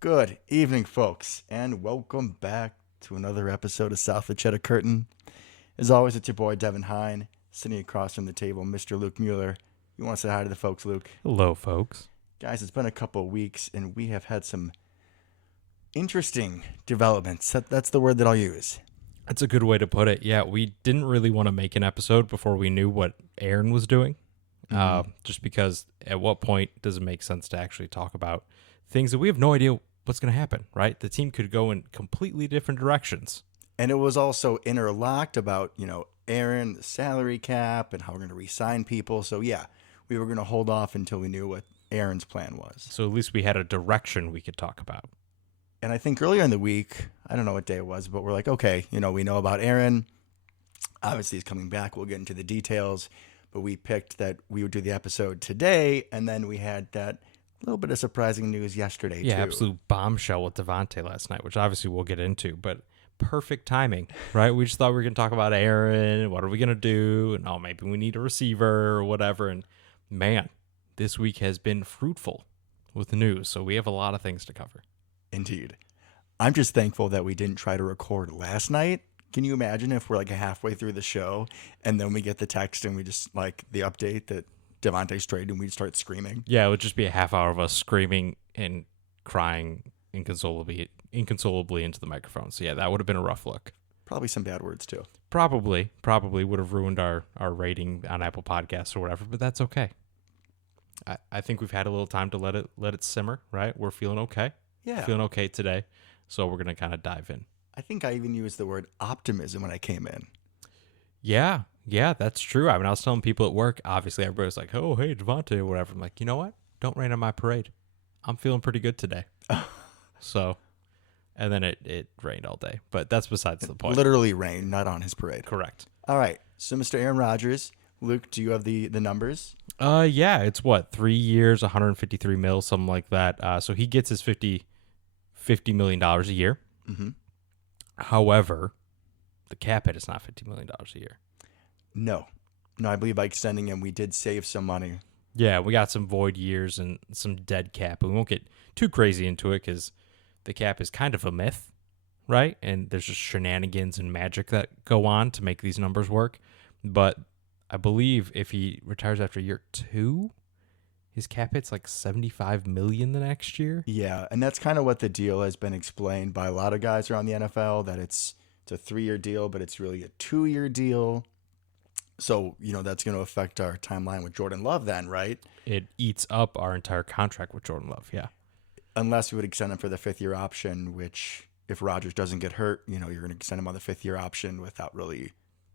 Good evening, folks, and welcome back to another episode of South of Cheddar Curtain. As always, it's your boy Devin Hine, sitting across from the table, Mr. Luke Mueller. You want to say hi to the folks, Luke? Hello, folks. Guys, it's been a couple of weeks, and we have had some interesting developments. That's the word that I'll use. That's a good way to put it. Yeah, we didn't really want to make an episode before we knew what Aaron was doing. Just because at what point does it make sense to actually talk about things that we have no idea what's going to happen, right? The team could go in completely different directions. And it was also interlocked about, Aaron, the salary cap, and how we're going to re-sign people. So, yeah, we were going to hold off until we knew what Aaron's plan was. So at least we had a direction we could talk about. And I think earlier in the week, I don't know what day it was, but we're like, okay, we know about Aaron. Obviously, he's coming back. We'll get into the details. But we picked that we would do the episode today, and then we had that little bit of surprising news yesterday, Yeah, too. absolute bombshell with Davante last night, which obviously we'll get into, but perfect timing, right? We just thought we were going to talk about Aaron. What are we going to do? And maybe we need a receiver or whatever. And man, this week has been fruitful with news. So we have a lot of things to cover. Indeed. I'm just thankful that we didn't try to record last night. Can you imagine if we're like halfway through the show and then we get the text and we just like the update that Davante's traded and we start screaming? Yeah, it would just be a half hour of us screaming and crying inconsolably into the microphone. So yeah, that would have been a rough look. Probably some bad words too. Probably would have ruined our rating on Apple Podcasts or whatever, but that's okay. I think we've had a little time to let it simmer, right? We're feeling okay. Yeah. Feeling okay today. So we're going to kind of dive in. I think I even used the word optimism when I came in. Yeah, that's true. I mean, I was telling people at work, obviously everybody was like, oh, hey, Davante or whatever. I'm like, you know what? Don't rain on my parade. I'm feeling pretty good today. So, and then it rained all day. But that's besides the point. Literally rain, not on his parade. Correct. All right. So, Mr. Aaron Rodgers, Luke, do you have the numbers? Yeah, it's what, 3 years, 153 mil, something like that. So he gets his $50 million a year. Mm-hmm. However, the cap hit is not $50 million a year. No, I believe by extending him, we did save some money. Yeah, we got some void years and some dead cap. We won't get too crazy into it because the cap is kind of a myth, right? And there's just shenanigans and magic that go on to make these numbers work. But I believe if he retires after year 2, his cap hit's like $75 million the next year. Yeah, and that's kind of what the deal has been explained by a lot of guys around the NFL, that it's a 3-year deal, but it's really a 2-year deal. So, that's going to affect our timeline with Jordan Love then, right? It eats up our entire contract with Jordan Love, yeah. Unless we would extend him for the 5th-year option, which if Rodgers doesn't get hurt, you're going to extend him on the 5th-year option without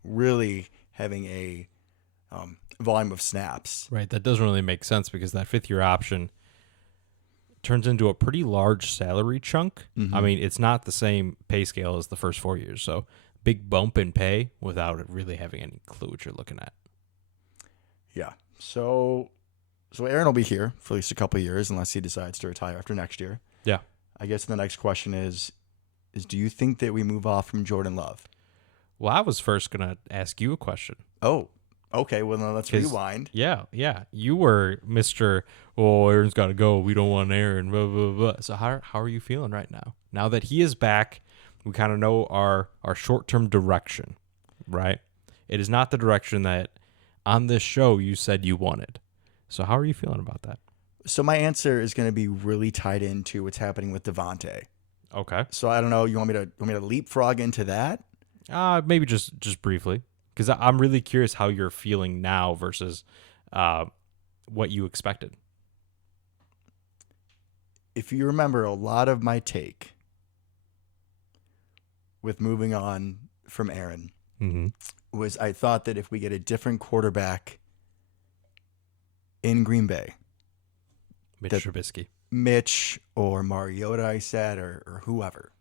really having a volume of snaps. Right, that doesn't really make sense because that 5th-year option turns into a pretty large salary chunk. Mm-hmm. I mean, it's not the same pay scale as the first 4 years, so big bump in pay without it really having any clue what you're looking at. Yeah. So Aaron will be here for at least a couple of years unless he decides to retire after next year. Yeah. I guess the next question is do you think that we move off from Jordan Love? Well, I was first going to ask you a question. Oh, okay. Well, then let's rewind. Yeah. You were Mr. Oh, Aaron's got to go. We don't want Aaron. Blah, blah, blah. So how are you feeling right now? Now that he is back, we kind of know our short-term direction, right? It is not the direction that on this show you said you wanted. So how are you feeling about that? So my answer is going to be really tied into what's happening with Davante. Okay. So I don't know. You want me to leapfrog into that? Maybe just briefly, because I'm really curious how you're feeling now versus what you expected. If you remember, a lot of my take with moving on from Aaron was I thought that if we get a different quarterback in Green Bay, Trubisky, Mitch or Mariota, I said, or whoever,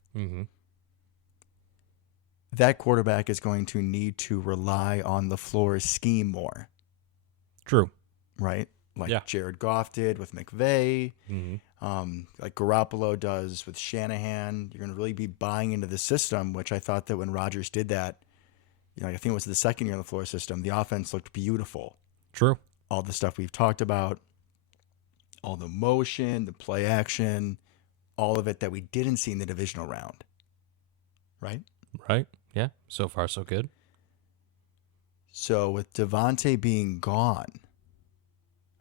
that quarterback is going to need to rely on the floor scheme more. True. Right? Like Jared Goff did with McVay, like Garoppolo does with Shanahan. You're going to really be buying into the system, which I thought that when Rodgers did that, I think it was the second year on the floor system, the offense looked beautiful. True. All the stuff we've talked about, all the motion, the play action, all of it that we didn't see in the divisional round, right? Right? Yeah. So far, so good. So with Davante being gone,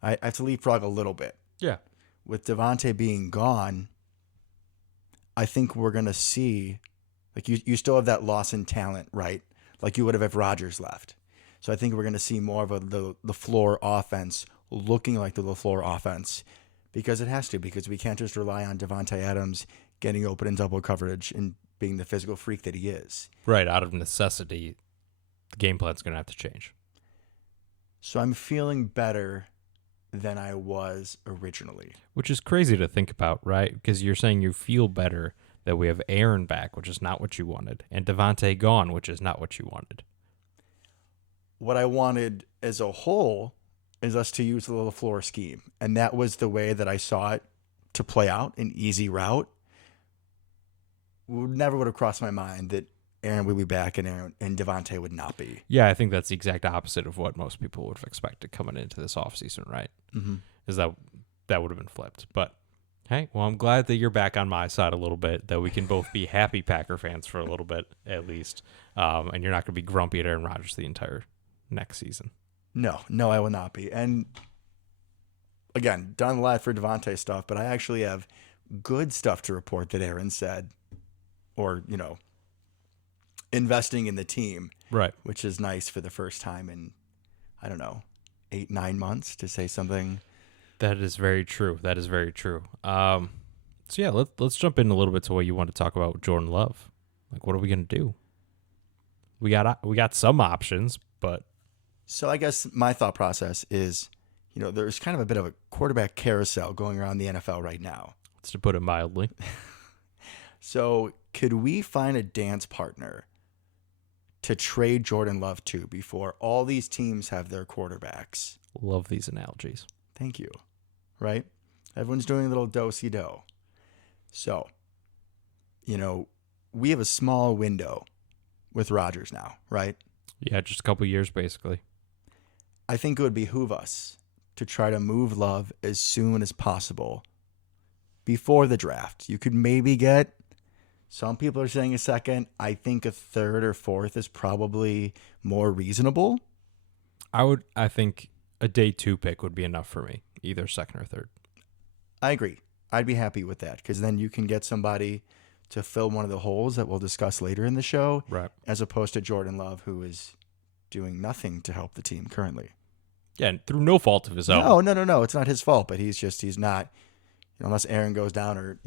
I have to leapfrog a little bit. Yeah. With Davante being gone, I think we're going to see, like you still have that loss in talent, right? Like you would have if Rodgers left. So I think we're going to see more of the LaFleur offense looking like the LaFleur offense because it has to, because we can't just rely on Davante Adams getting open in double coverage and being the physical freak that he is. Right. Out of necessity, the game plan's going to have to change. So I'm feeling better than I was originally. Which is crazy to think about, right? Because you're saying you feel better that we have Aaron back, which is not what you wanted, and Davante gone, which is not what you wanted. What I wanted as a whole is us to use the LaFleur scheme. And that was the way that I saw it to play out, an easy route. Never would have crossed my mind that Aaron would be back and Davante would not be. Yeah, I think that's the exact opposite of what most people would have expected coming into this offseason, right? Mm-hmm. Is that would have been flipped. But, hey, well, I'm glad that you're back on my side a little bit, that we can both be happy Packer fans for a little bit, at least. And you're not going to be grumpy at Aaron Rodgers the entire next season. No, I will not be. And, again, done a lot for Davante stuff, but I actually have good stuff to report that Aaron said, or, investing in the team, Right? which is nice for the first time in, I don't know, 8-9 months to say something. That is very true. That is very true. So yeah, let's jump in a little bit to what you want to talk about with Jordan Love. Like, what are we gonna do? We got some options, but So I guess my thought process is, there's kind of a bit of a quarterback carousel going around the NFL right now. to put it mildly, So could we find a dance partner to trade Jordan Love to before all these teams have their quarterbacks? love these analogies. Thank you. Right? Everyone's doing a little do-si-do. So, we have a small window with Rodgers now, right? Yeah, just a couple years basically. I think it would behoove us to try to move Love as soon as possible before the draft. You could maybe get, some people are saying a second. I think a third or fourth is probably more reasonable. I think a day 2 pick would be enough for me, either second or third. I agree. I'd be happy with that because then you can get somebody to fill one of the holes that we'll discuss later in the show, Right. as opposed to Jordan Love, who is doing nothing to help the team currently. Yeah, and through no fault of his own. No. It's not his fault, but he's not, unless Aaron goes down or,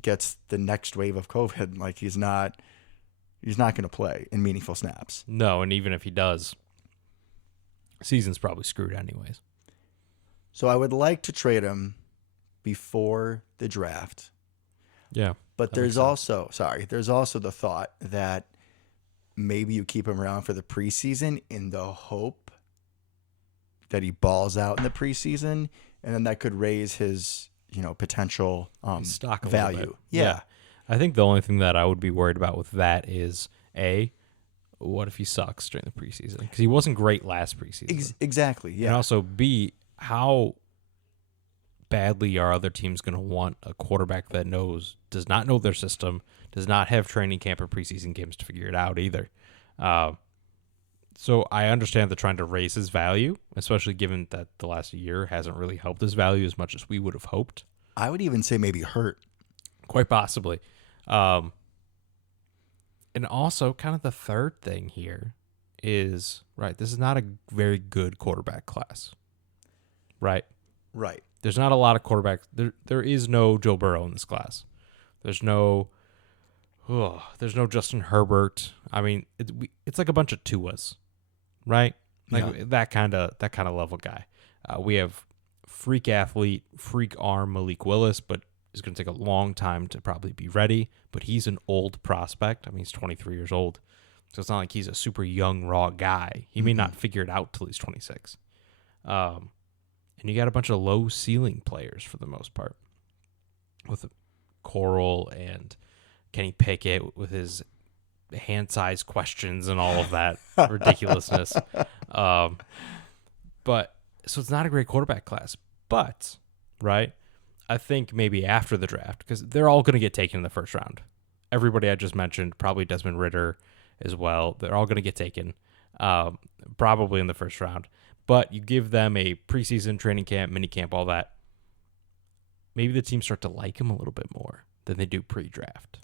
gets the next wave of COVID, like he's not going to play in meaningful snaps. No, and even if he does, season's probably screwed anyways. So I would like to trade him before the draft. Yeah. But that makes there's also the thought that maybe you keep him around for the preseason in the hope that he balls out in the preseason, and then that could raise his, potential Stock a little value. bit. Yeah. I think the only thing that I would be worried about with that is, A, what if he sucks during the preseason? Because he wasn't great last preseason. Exactly. Yeah. And also, B, how badly are other teams going to want a quarterback that does not know their system, does not have training camp or preseason games to figure it out either. So I understand they're trying to raise his value, especially given that the last year hasn't really helped his value as much as we would have hoped. I would even say maybe hurt. Quite possibly. And also, kind of the third thing here is, right, this is not a very good quarterback class, right? Right. There's not a lot of quarterbacks. There is no Joe Burrow in this class. There's no Justin Herbert. I mean, it's like a bunch of Tuas, right? Like that kind of level guy. We have freak athlete, freak arm Malik Willis, but is going to take a long time to probably be ready. But he's an old prospect. I mean, he's 23 years old, so it's not like he's a super young raw guy. He may not figure it out till he's 26. And you got a bunch of low ceiling players for the most part, with Coral and Kenny Pickett with his hand size questions and all of that ridiculousness. But so it's not a great quarterback class, but right, I think maybe after the draft, because they're all going to get taken in the first round. Everybody I just mentioned, probably Desmond Ridder as well. They're all going to get taken, probably in the first round. But you give them a preseason training camp, mini camp, all that. Maybe the teams start to like him a little bit more than they do pre-draft.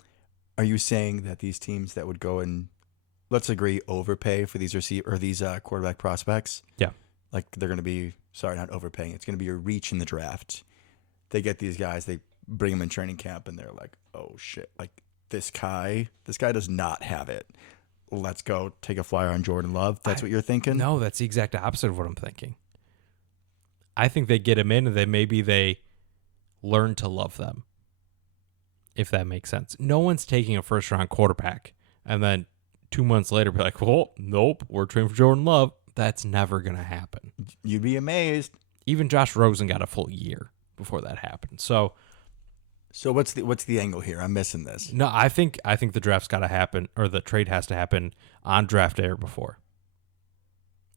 Are you saying that these teams that would go and, let's agree, overpay for these quarterback prospects? Yeah. Like they're going to be, sorry, not overpaying. It's going to be a reach in the draft. They get these guys, they bring them in training camp, and they're like, oh shit, like this guy does not have it. Let's go take a flyer on Jordan Love. That's what you're thinking? No, that's the exact opposite of what I'm thinking. I think they get him in, and then maybe they learn to love them, if that makes sense. No one's taking a first-round quarterback, and then 2 months later be like, well, nope, we're trading for Jordan Love. That's never going to happen. You'd be amazed. Even Josh Rosen got a full year before that happened. So what's the angle here? I'm missing this. no, I think the draft's got to happen, or the trade has to happen on draft day or before.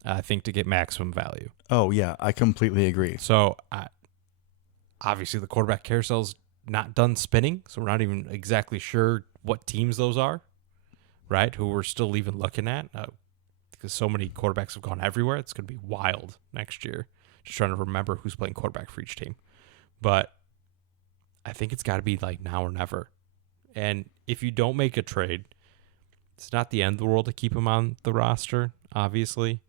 I think to get maximum value. Oh yeah, I completely agree. So obviously the quarterback carousel's not done spinning, so we're not even exactly sure what teams those are, right? Who we're still even looking at, because so many quarterbacks have gone everywhere. It's going to be wild next year. Just trying to remember who's playing quarterback for each team. But I think it's got to be like now or never. And if you don't make a trade, it's not the end of the world to keep him on the roster, obviously.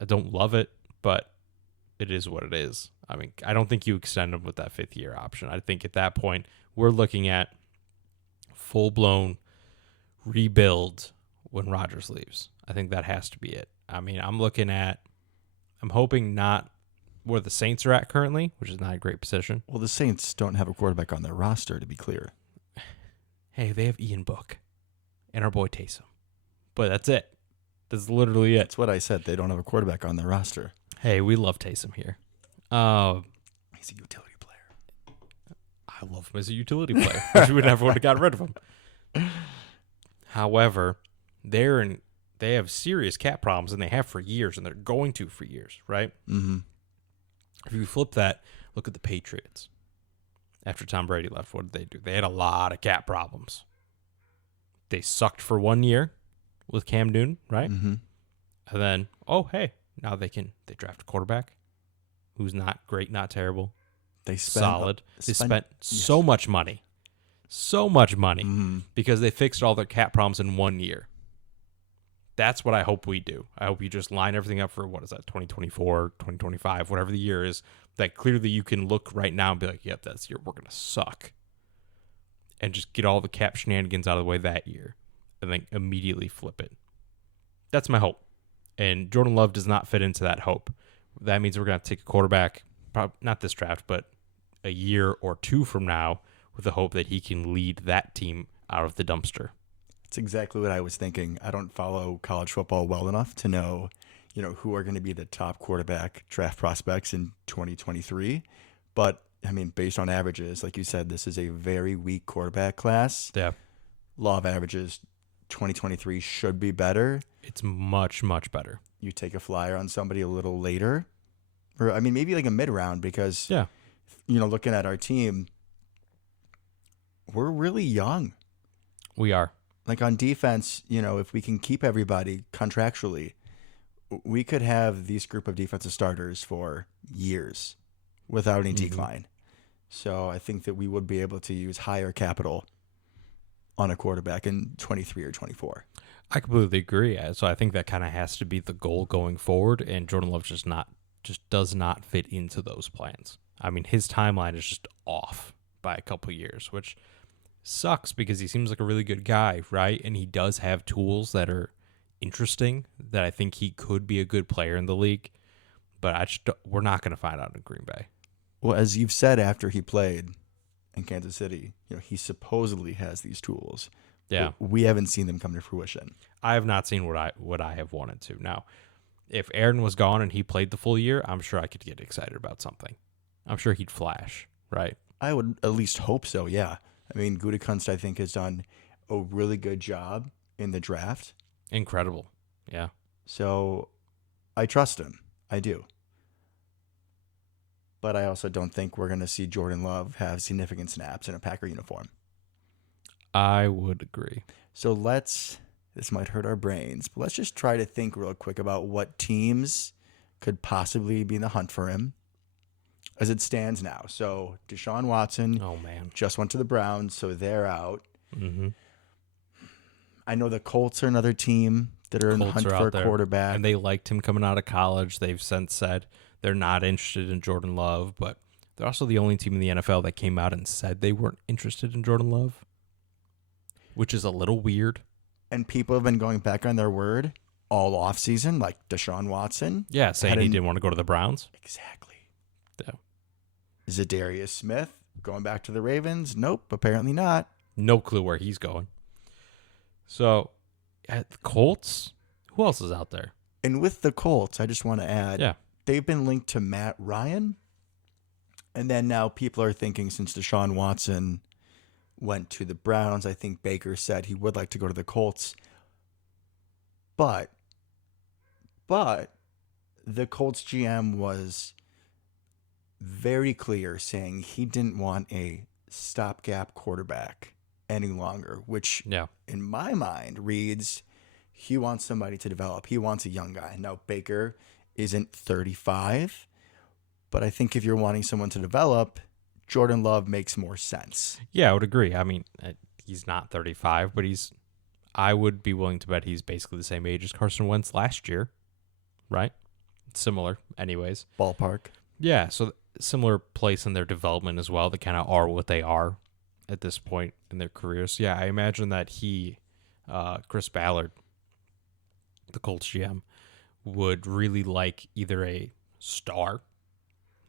I don't love it, but it is what it is. I mean, I don't think you extend him with that fifth-year option. I think at that point, we're looking at full-blown rebuild when Rodgers leaves. I think that has to be it. I mean, I'm hoping not where the Saints are at currently, which is not a great position. Well, the Saints don't have a quarterback on their roster, to be clear. Hey, they have Ian Book and our boy Taysom. But that's it. That's literally it. That's what I said. They don't have a quarterback on their roster. Hey, we love Taysom here. He's a utility player. I love him as a utility player. Wish we never would have got rid of him. However, they have serious cap problems, and they have for years, and they're going to for years, right? Mm-hmm. If you flip that, look at the Patriots. After Tom Brady left, what did they do? They had a lot of cap problems. They sucked for 1 year with Cam Newton, right? Mm-hmm. And then, oh, hey, now they draft a quarterback who's not great, not terrible, solid. They spent so much money. So much money because they fixed all their cap problems in 1 year. That's what I hope we do. I hope you just line everything up for, 2024, 2025, whatever the year is, that clearly you can look right now and be like, yep, that's the year we're going to suck. And just get all the cap shenanigans out of the way that year and then immediately flip it. That's my hope. And Jordan Love does not fit into that hope. That means we're going to take a quarterback, not this draft, but a year or two from now, with the hope that he can lead that team out of the dumpster. That's exactly what I was thinking. I don't follow college football well enough to know, who are going to be the top quarterback draft prospects in 2023. But, I mean, based on averages, like you said, this is a very weak quarterback class. Yeah. Law of averages, 2023 should be better. It's much, much better. You take a flyer on somebody a little later. Or, I mean, maybe like a mid-round because, looking at our team, we're really young. We are. Like on defense, if we can keep everybody contractually, we could have this group of defensive starters for years without any decline. So I think that we would be able to use higher capital on a quarterback in 23 or 24. I completely agree. So I think that kind of has to be the goal going forward, and Jordan Love just does not fit into those plans. I mean, his timeline is just off by a couple years, which sucks because he seems like a really good guy, right? And he does have tools that are interesting that I think he could be a good player in the league, but we're not going to find out in Green Bay. Well, as you've said after he played in Kansas City, he supposedly has these tools. Yeah. We haven't seen them come to fruition. I have not seen what I have wanted to. Now, if Aaron was gone and he played the full year, I'm sure I could get excited about something. I'm sure he'd flash, right? I would at least hope so, yeah. I mean, Gutekunst, I think, has done a really good job in the draft. Incredible. Yeah. So I trust him. I do. But I also don't think we're going to see Jordan Love have significant snaps in a Packer uniform. I would agree. So this might hurt our brains, but let's just try to think real quick about what teams could possibly be in the hunt for him as it stands now. So Deshaun Watson Oh, man. just went to the Browns, so they're out. Mm-hmm. I know the Colts are another team that are in the hunt for a quarterback. And they liked him coming out of college. They've since said they're not interested in Jordan Love, but they're also the only team in the NFL that came out and said they weren't interested in Jordan Love, which is a little weird. And people have been going back on their word all offseason, like Deshaun Watson. Yeah, saying he didn't want to go to the Browns. Exactly. Yeah. Zadarius Smith going back to the Ravens? Nope, apparently not. No clue where he's going. So, at the Colts, who else is out there? And with the Colts, I just want to add, Yeah. they've been linked to Matt Ryan. And then now people are thinking since Deshaun Watson went to the Browns, I think Baker said he would like to go to the Colts. But the Colts GM was very clear saying he didn't want a stopgap quarterback any longer, which in my mind reads he wants somebody to develop. He wants a young guy. Now, Baker isn't 35, but I think if you're wanting someone to develop, Jordan Love makes more sense. Yeah, I would agree. I mean, he's not 35, but I would be willing to bet he's basically the same age as Carson Wentz last year, right? Similar, anyways. Ballpark. Yeah, so similar place in their development as well. They kind of are what they are at this point in their careers. Yeah, I imagine that Chris Ballard, the Colts GM, would really like either a star,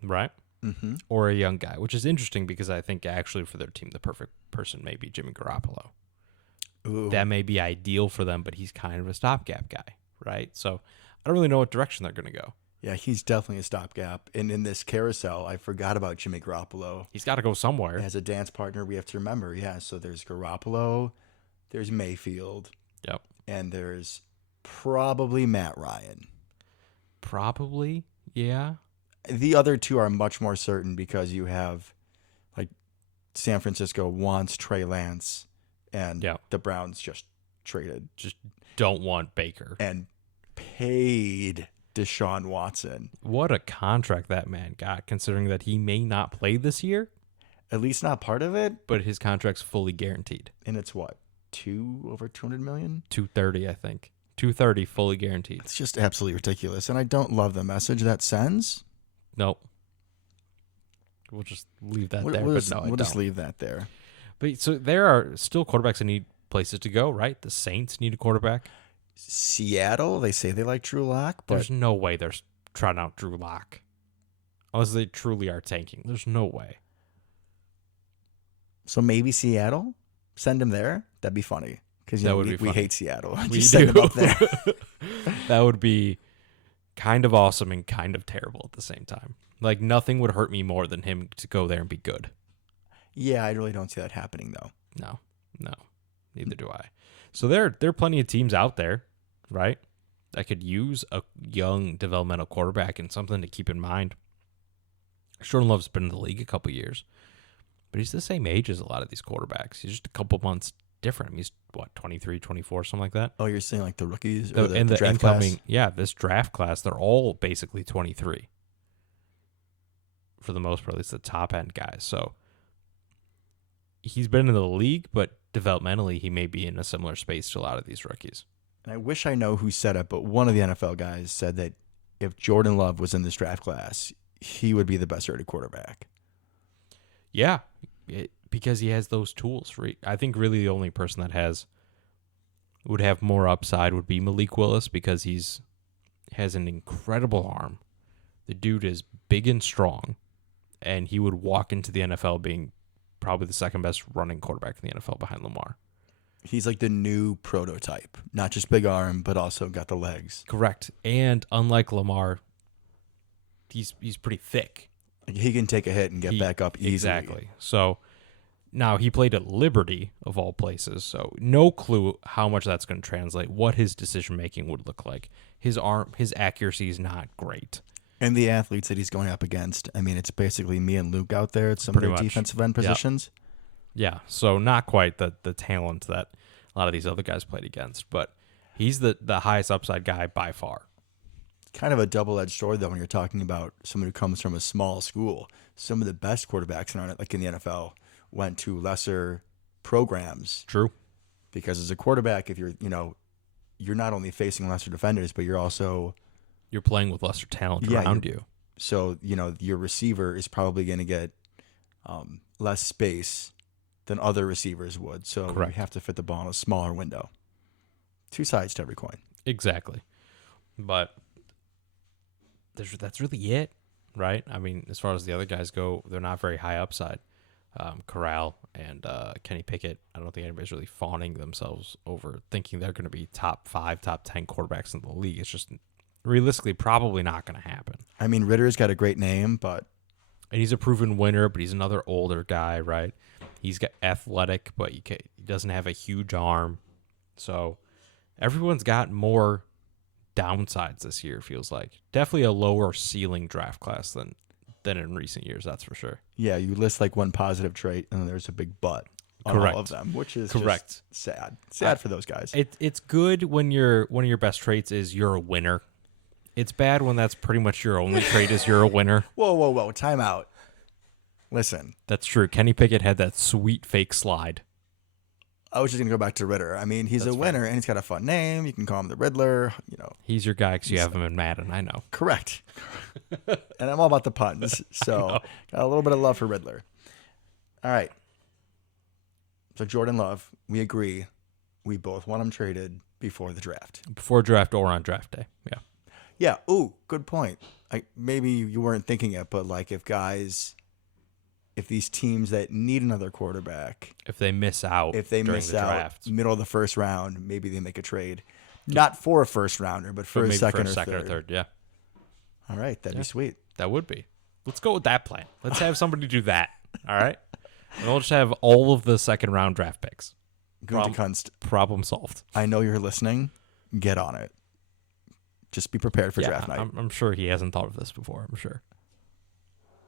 right? Mm-hmm. Or a young guy, which is interesting because I think actually for their team, the perfect person may be Jimmy Garoppolo. Ooh. That may be ideal for them, but he's kind of a stopgap guy, right? So I don't really know what direction they're going to go. Yeah, he's definitely a stopgap. And in this carousel, I forgot about Jimmy Garoppolo. He's got to go somewhere. As a dance partner, we have to remember, yeah, so there's Garoppolo, there's Mayfield, Yep. and there's probably Matt Ryan. Probably, yeah. The other two are much more certain because you have, like, San Francisco wants Trey Lance, and the Browns just traded. Just don't want Baker. And paid Deshaun Watson. What a contract that man got, considering that he may not play this year. At least not part of it. But his contract's fully guaranteed. And it's what? Over $200 million? $230, I think. $230 fully guaranteed. It's just absolutely ridiculous. And I don't love the message that sends. Nope. We'll just leave that there. We'll just leave that there. But so there are still quarterbacks that need places to go, right? The Saints need a quarterback. Seattle, they say they like Drew Lock, but there's no way they're trying out Drew Lock. Unless they truly are tanking. There's no way. So maybe Seattle? Send him there? That'd be funny. Because we hate Seattle. We just do. Send him up there. That would be kind of awesome and kind of terrible at the same time. Like, nothing would hurt me more than him to go there and be good. Yeah, I really don't see that happening, though. No. Neither do I. So there are plenty of teams out there, right, that could use a young developmental quarterback, and something to keep in mind. Jordan Love's been in the league a couple years, but he's the same age as a lot of these quarterbacks. He's just a couple months different. He's, 23, 24, something like that? Oh, you're saying like the rookies? Or the draft incoming class? Yeah, this draft class, they're all basically 23. For the most part, at least the top end guys. So he's been in the league, but developmentally, he may be in a similar space to a lot of these rookies. And I wish I know who said it, but one of the NFL guys said that if Jordan Love was in this draft class, he would be the best rated quarterback. Yeah, because he has those tools. I think really the only person that would have more upside would be Malik Willis, because has an incredible arm. The dude is big and strong, and he would walk into the NFL being probably the second best running quarterback in the NFL behind Lamar. He's like the new prototype. Not just big arm, but also got the legs. Correct. And unlike Lamar, he's pretty thick. He can take a hit and get back up easily. Exactly. So now he played at Liberty, of all places, so no clue how much that's going to translate, what his decision-making would look like. His accuracy is not great. And the athletes that he's going up against, I mean, it's basically me and Luke out there at some Pretty of their much. defensive end positions. Yeah, so not quite the talent that a lot of these other guys played against, but he's the highest upside guy by far. Kind of a double-edged sword, though, when you're talking about someone who comes from a small school. Some of the best quarterbacks in the NFL went to lesser programs. True. Because as a quarterback, if you're not only facing lesser defenders, but you're playing with lesser talent around you. So, your receiver is probably going to get less space than other receivers would. So Correct. you have to fit the ball in a smaller window. Two sides to every coin. Exactly. But that's really it, right? I mean, as far as the other guys go, they're not very high upside. Corral and Kenny Pickett, I don't think anybody's really fawning themselves over thinking they're going to be top 5, top 10 quarterbacks in the league. It's just realistically probably not going to happen. I mean, Ritter's got a great name, And he's a proven winner, but he's another older guy, right? He's got athletic, but he doesn't have a huge arm. So everyone's got more downsides this year, feels like. Definitely a lower ceiling draft class than in recent years, that's for sure. yeah, you list like one positive trait, and then there's a big but on Correct. all of them, which is Correct. just sad. Sad for those guys. It's good when one of your best traits is you're a winner. It's bad when that's pretty much your only trait is you're a winner. Whoa. Time out. Listen. That's true. Kenny Pickett had that sweet fake slide. I was just going to go back to Ritter. I mean, he's That's a winner, and he's got a fun name. You can call him the Riddler, He's your guy because you have him in Madden, I know. Correct. And I'm all about the puns, so got a little bit of love for Riddler. All right. So Jordan Love, we agree. We both want him traded before the draft. Before draft or on draft day. Yeah. Yeah. Ooh, good point. Maybe you weren't thinking it, but like if these teams that need another quarterback, If they miss out if they during miss the out draft, middle of the first round, maybe they make a trade. Not for a first rounder, but for but a maybe second, for a second or or third. Yeah. All right, that'd be sweet. That would be. Let's go with that plan. Let's have somebody do that. All right. And we'll just have all of the second round draft picks. Kunst, Problem solved. I know you're listening. Get on it. Just be prepared for draft night. I'm sure he hasn't thought of this before. I'm sure.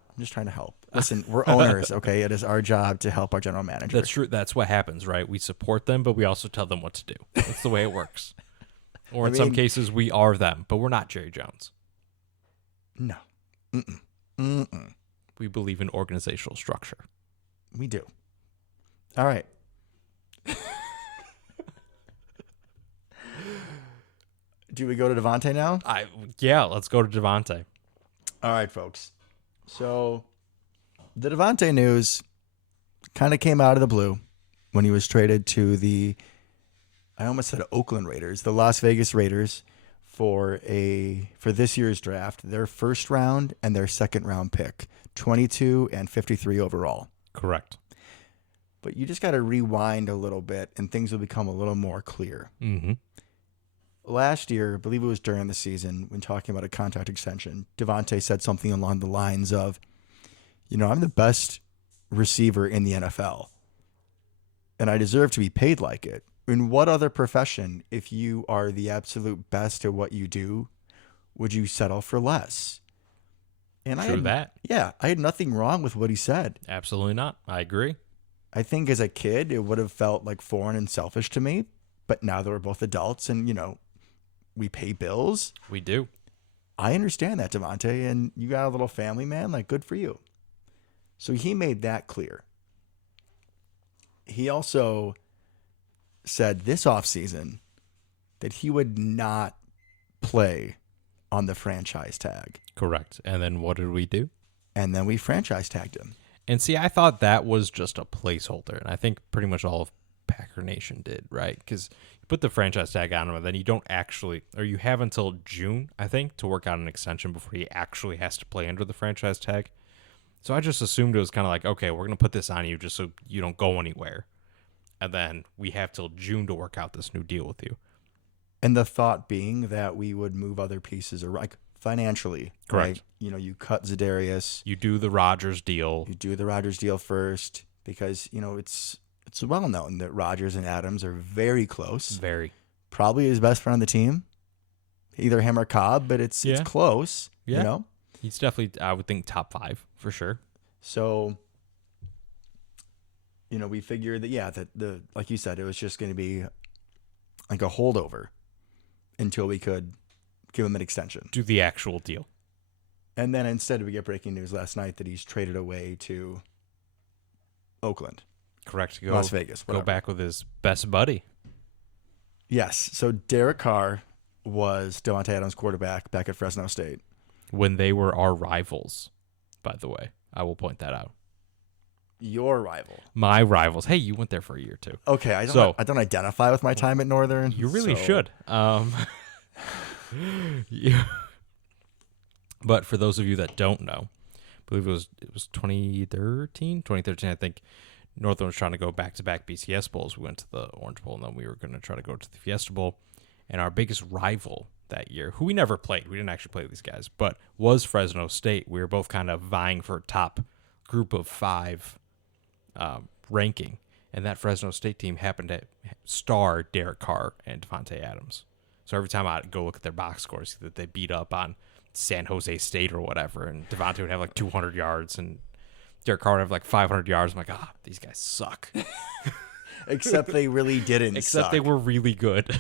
I'm just trying to help. Listen, we're owners, okay? It is our job to help our general manager. That's true. That's what happens, right? We support them, but we also tell them what to do. That's the way it works. Or in some cases, we are them, but we're not Jerry Jones. No. Mm-mm. We believe in organizational structure. We do. All right. Do we go to Davante now? Yeah, let's go to Davante. All right, folks. So the Davante news kind of came out of the blue when he was traded to I almost said Oakland Raiders, the Las Vegas Raiders, for this year's draft, their first round and their second round pick, 22 and 53 overall. Correct. But you just got to rewind a little bit and things will become a little more clear. Mm-hmm. Last year, I believe it was during the season, when talking about a contract extension, Davante said something along the lines of, I'm the best receiver in the NFL, and I deserve to be paid like it. In what other profession, if you are the absolute best at what you do, would you settle for less? And Yeah, I had nothing wrong with what he said. Absolutely not. I agree. I think as a kid, it would have felt like foreign and selfish to me, but now that we're both adults and, we pay bills. We do. I understand that, Davante, and you got a little family, man. Like, good for you. So he made that clear. He also said this offseason that he would not play on the franchise tag. Correct. And then what did we do? And then we franchise tagged him. And see, I thought that was just a placeholder, and I think pretty much all of Packer Nation did, right? Because you put the franchise tag on him, and then you don't actually, or you have until June, I think, to work out an extension before he actually has to play under the franchise tag. So I just assumed it was kind of like, okay, we're going to put this on you just so you don't go anywhere. And then we have till June to work out this new deal with you. And the thought being that we would move other pieces, or like financially. Correct. Right? You cut Za'Darius. You do the Rodgers deal. You do the Rodgers deal first because, it's well known that Rodgers and Adams are very close. Very. Probably his best friend on the team. Either him or Cobb, but it's close, Yeah. He's definitely, I would think, top 5 for sure. So, we figured that, yeah, that like you said, it was just going to be like a holdover until we could give him an extension. Do the actual deal. And then instead we get breaking news last night that he's traded away to Oakland. Correct. Las Vegas. Go back with his best buddy. Yes. So Derek Carr was Davante Adams' quarterback back at Fresno State. When they were our rivals, by the way. I will point that out. Your rival. My rivals. Hey, you went there for a year too. Okay, I don't identify with my time at Northern. You really should. Yeah. But for those of you that don't know, I believe it was 2013, I think. Northern was trying to go back-to-back BCS Bowls. We went to the Orange Bowl, and then we were going to try to go to the Fiesta Bowl. And our biggest rival that year, who we never played, we didn't actually play these guys, but was Fresno State. We were both kind of vying for top group of 5 ranking. And that Fresno State team happened to star Derek Carr and Davante Adams. So every time I go look at their box scores, that they beat up on San Jose State or whatever, and Davante would have like 200 yards, and Derek Carr would have like 500 yards. I'm like, these guys suck. Except they really didn't Except suck. they were really good.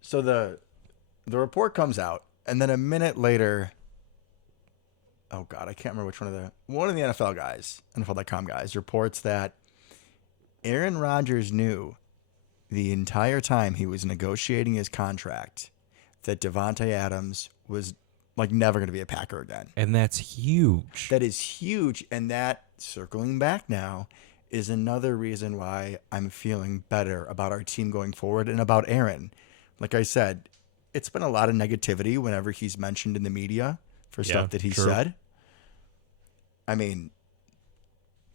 So the report comes out, and then a minute later, oh God, I can't remember which one of the NFL guys, NFL.com guys, reports that Aaron Rodgers knew the entire time he was negotiating his contract that Davante Adams was like never going to be a Packer again. And that's huge. That is huge. And that, circling back now, is another reason why I'm feeling better about our team going forward and about Aaron. Like I said, it's been a lot of negativity whenever he's mentioned in the media for stuff that he said. I mean,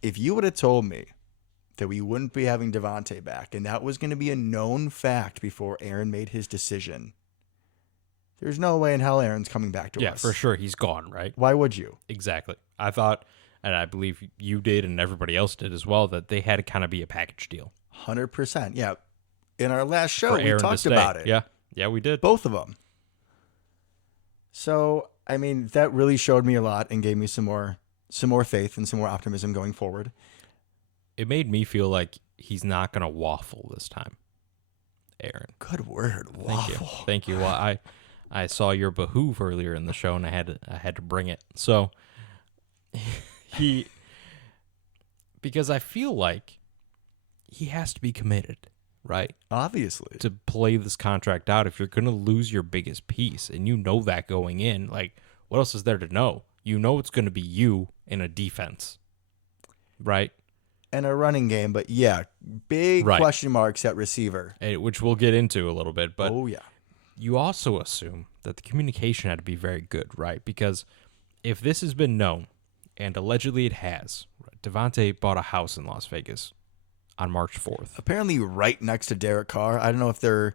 if you would have told me that we wouldn't be having Davante back, and that was going to be a known fact before Aaron made his decision, there's no way in hell Aaron's coming back to us. Yeah, for sure. He's gone, right? Why would you? Exactly. I thought, and I believe you did and everybody else did as well, that they had to kind of be a package deal. 100%. Yeah. In our last show, we Aaron talked about it. Yeah. Yeah, we did. Both of them. So, I mean, that really showed me a lot and gave me some more faith and some more optimism going forward. It made me feel like he's not going to waffle this time, Aaron. Good word, waffle. Thank you. Well, I saw your behoove earlier in the show, and I had to bring it. So because I feel like he has to be committed, right? Obviously. To play this contract out. If you're going to lose your biggest piece, and you know that going in, like, what else is there to know? You know it's going to be you in a defense, right? And a running game, but yeah, big question marks at receiver. Which we'll get into a little bit, but oh yeah. You also assume that the communication had to be very good, right? Because if this has been known, and allegedly it has, Davante bought a house in Las Vegas on March 4th. Apparently right next to Derek Carr. I don't know if they're...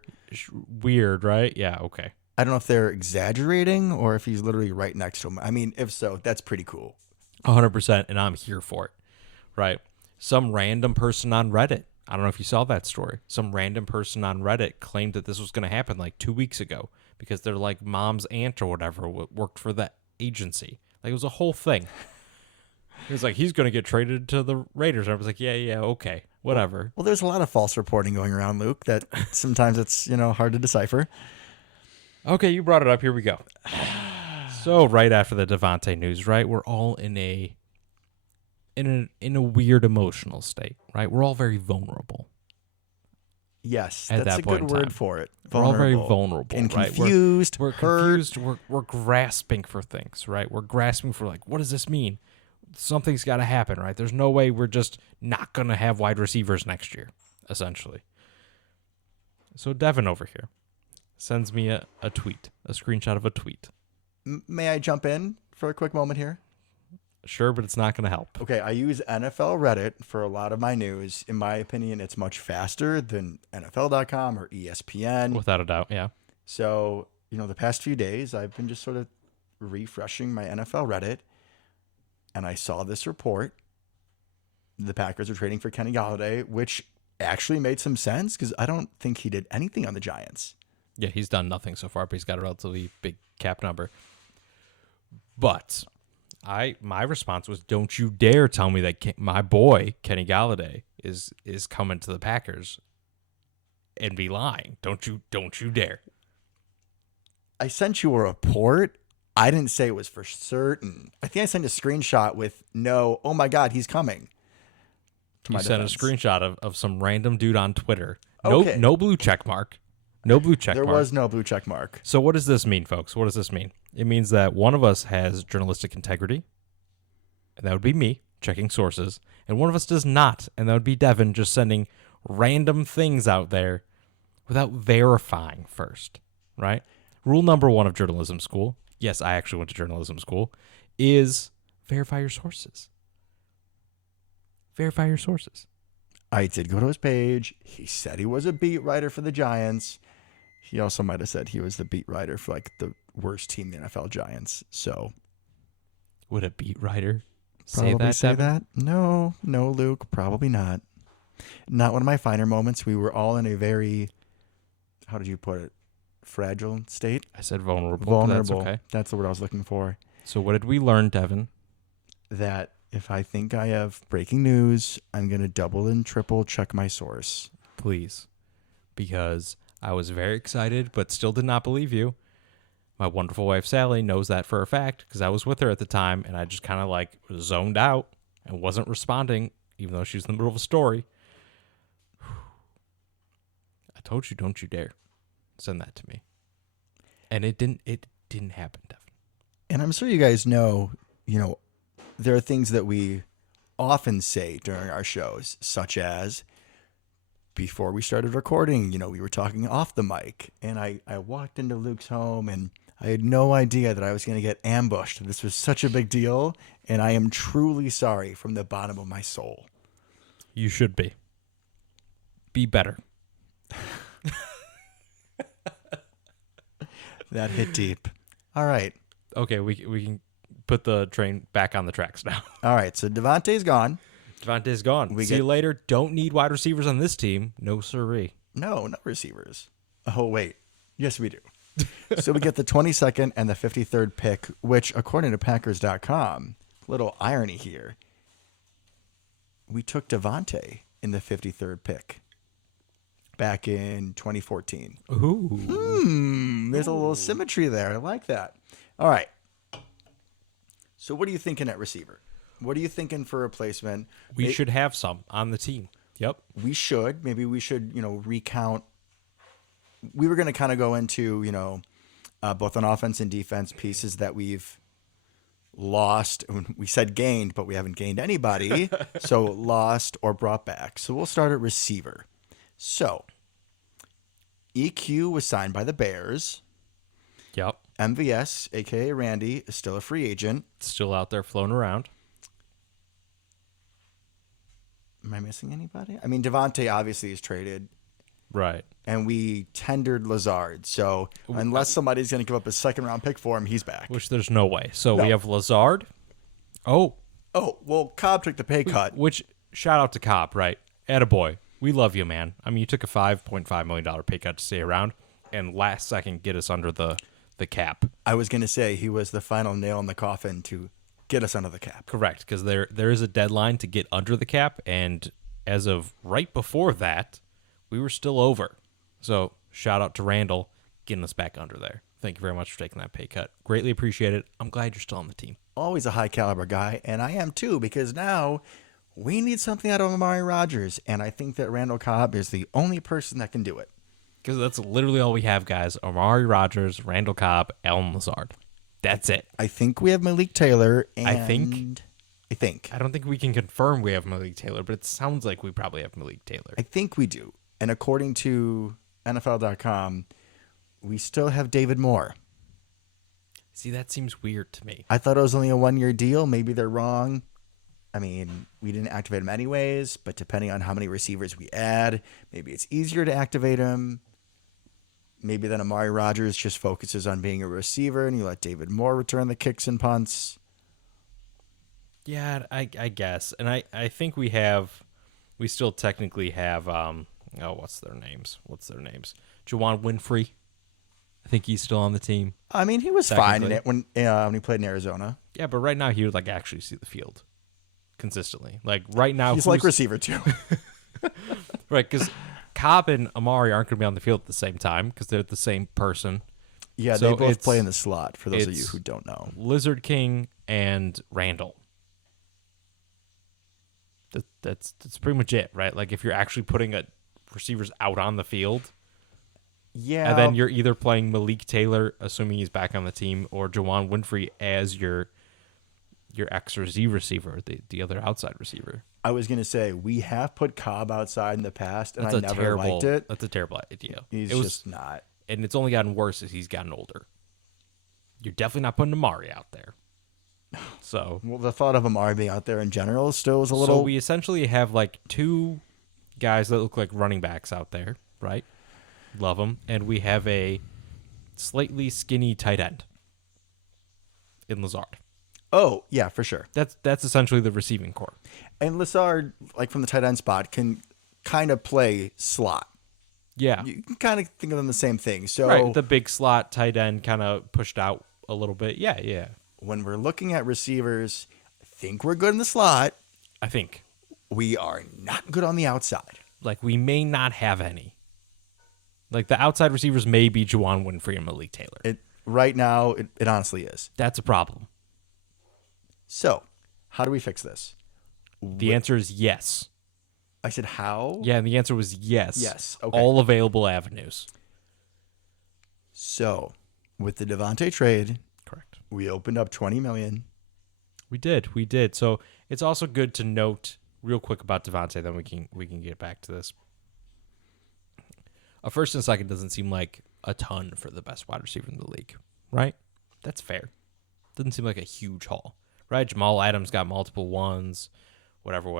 Weird, right? Yeah, okay. I don't know if they're exaggerating or if he's literally right next to him. I mean, if so, that's pretty cool. 100%, and I'm here for it, right? Some random person on Reddit, I don't know if you saw that story, some random person on Reddit claimed that this was going to happen like 2 weeks ago because their like mom's aunt or whatever worked for the agency. Like it was a whole thing. He was like, he's going to get traded to the Raiders. And I was like, yeah, okay, whatever. Well, there's a lot of false reporting going around, Luke, that sometimes it's, hard to decipher. Okay, you brought it up. Here we go. So right after the Davante news, right, we're all in a weird emotional state, right? We're all very vulnerable. Yes, at that's that a point good in word time. for it. We're all very vulnerable, and right? confused. We're confused. We're grasping for things, right? We're grasping for like, what does this mean? Something's got to happen, right? There's no way we're just not going to have wide receivers next year, essentially. So Devin over here sends me a tweet, a screenshot of a tweet. May I jump in for a quick moment here? Sure, but it's not going to help. Okay, I use NFL Reddit for a lot of my news. In my opinion, it's much faster than NFL.com or ESPN. Without a doubt, yeah. So, the past few days, I've been just sort of refreshing my NFL Reddit, and I saw this report. The Packers are trading for Kenny Golladay, which actually made some sense because I don't think he did anything on the Giants. Yeah, he's done nothing so far, but he's got a relatively big cap number. But my response was, don't you dare tell me that my boy Kenny Galladay is coming to the Packers and be lying. Don't you dare. I sent you a report. I didn't say it was for certain. I think I sent a screenshot with no, oh my God, he's coming. You sent a screenshot of some random dude on Twitter. No, Okay. no blue check mark. No blue check There mark. was no blue check mark. So what does this mean, folks? What does this mean? It means that one of us has journalistic integrity, and that would be me, checking sources, and one of us does not, and that would be Devin, just sending random things out there without verifying first, right? Rule number 1 of journalism school, yes, I actually went to journalism school, is verify your sources. Verify your sources. I did go to his page. He said he was a beat writer for the Giants. He also might have said he was the beat writer for like the worst team in the NFL, Giants. So Would a beat writer probably say Devin? that? No, Luke, probably not. Not one of my finer moments. We were all in a very, how did you put it, fragile state? I said vulnerable. Vulnerable. But that's okay. That's the word I was looking for. So what did we learn, Devin? That if I think I have breaking news, I'm going to double and triple check my source. Please. Because I was very excited, but still did not believe you. My wonderful wife, Sally, knows that for a fact because I was with her at the time, and I just kind of like zoned out and wasn't responding, even though she was in the middle of a story. I told you, don't you dare send that to me. And it didn't happen, Devin. And I'm sure you guys know, there are things that we often say during our shows, such as before we started recording, we were talking off the mic, and I walked into Luke's home and I had no idea that I was going to get ambushed. This was such a big deal, and I am truly sorry from the bottom of my soul. You should be. Be better. That hit deep. All right. Okay, we can put the train back on the tracks now. All right, so Davante's gone. Davante's gone. See you later. Don't need wide receivers on this team. No siree. No receivers. Oh, wait. Yes, we do. So we get the 22nd and the 53rd pick, which, according to Packers.com, little irony here, we took Davante in the 53rd pick back in 2014. Ooh. There's a little symmetry there. I like that. All right. So what are you thinking at receiver? What are you thinking for replacement? We should have some on the team. Yep. We should. Maybe we should, recount. We were going to kind of go into, both on offense and defense pieces that we've lost. We said gained, but we haven't gained anybody. So lost or brought back. So we'll start at receiver. So EQ was signed by the Bears. Yep. MVS, a.k.a. Randy, is still a free agent. Still out there floating around. Am I missing anybody? I mean, Davante obviously is traded. Right. And we tendered Lazard. So unless somebody's going to give up a second-round pick for him, he's back. Which there's no way. So No. we have Lazard. Oh, well, Cobb took the pay cut. which shout out to Cobb, right? Attaboy. We love you, man. I mean, you took a $5.5 million pay cut to stay around and last second get us under the cap. I was going to say he was the final nail in the coffin to get us under the cap. Correct, because there is a deadline to get under the cap, and as of right before that, we were still over. So shout out to Randall getting us back under there. Thank you very much for taking that pay cut. Greatly appreciate it. I'm glad you're still on the team. Always a high-caliber guy, and I am too, because now we need something out of Amari Rodgers, and I think that Randall Cobb is the only person that can do it. Because that's literally all we have, guys. Amari Rodgers, Randall Cobb, Allen Lazard. That's it. I think we have Malik Taylor, and I think. I don't think we can confirm we have Malik Taylor, but it sounds like we probably have Malik Taylor. I think we do. And according to NFL.com, we still have David Moore. See, that seems weird to me. I thought it was only a one-year deal. Maybe they're wrong. I mean, we didn't activate him anyways, but depending on how many receivers we add, maybe it's easier to activate him. Maybe then Amari Rodgers just focuses on being a receiver and you let David Moore return the kicks and punts. Yeah, I guess. And I think we still technically have, what's their names? Juwan Winfrey I think he's still on the team. I mean, he was fine in Technically. it when he played in Arizona. Yeah, but right now he would like actually see the field consistently. Like right now, He's like receiver too. right? Because Cobb and Amari aren't going to be on the field at the same time because they're the same person. Yeah, So they both it's- play in the slot. For those of you it's who don't know, Lizard King and Randall. That's pretty much it, right? Like if you're actually putting a receivers out on the field, yeah, and then you're either playing Malik Taylor, assuming he's back on the team, or Jawan Winfrey as your XZ receiver, the other outside receiver. I was gonna say we have put Cobb outside in the past, and That's I a never terrible. liked it. That's a terrible idea. He's It was, just not. and it's only gotten worse as he's gotten older. You're definitely not putting Amari out there. So, Well, the thought of Amari being out there in general still was a little. so we essentially have like two guys that look like running backs out there, right? Love them, and we have a slightly skinny tight end in Lazard. Oh yeah, for sure. That's essentially the receiving core. And Lazard, like from the tight end spot, can kind of play slot. Yeah, You can kind of think of them the same thing. So right. The big slot tight end kind of pushed out a little bit. Yeah. when we're looking at receivers, I think we're good in the slot. I think We are not good on the outside. like we may not have any. Like the outside receivers may be Juwan Winfrey and Malik Taylor. It right now, it honestly is. That's a problem. So, how do we fix this? The answer is yes. I said how? Yeah, and the answer was yes. Yes, okay. All available avenues. So, with the Davante trade, Correct. we opened up 20 million. We did. So it's also good to note real quick about Devante, then we can get back to this. A first and second doesn't seem like a ton for the best wide receiver in the league, right? That's fair. Doesn't seem like a huge haul, right? Jamal Adams got multiple ones, whatever.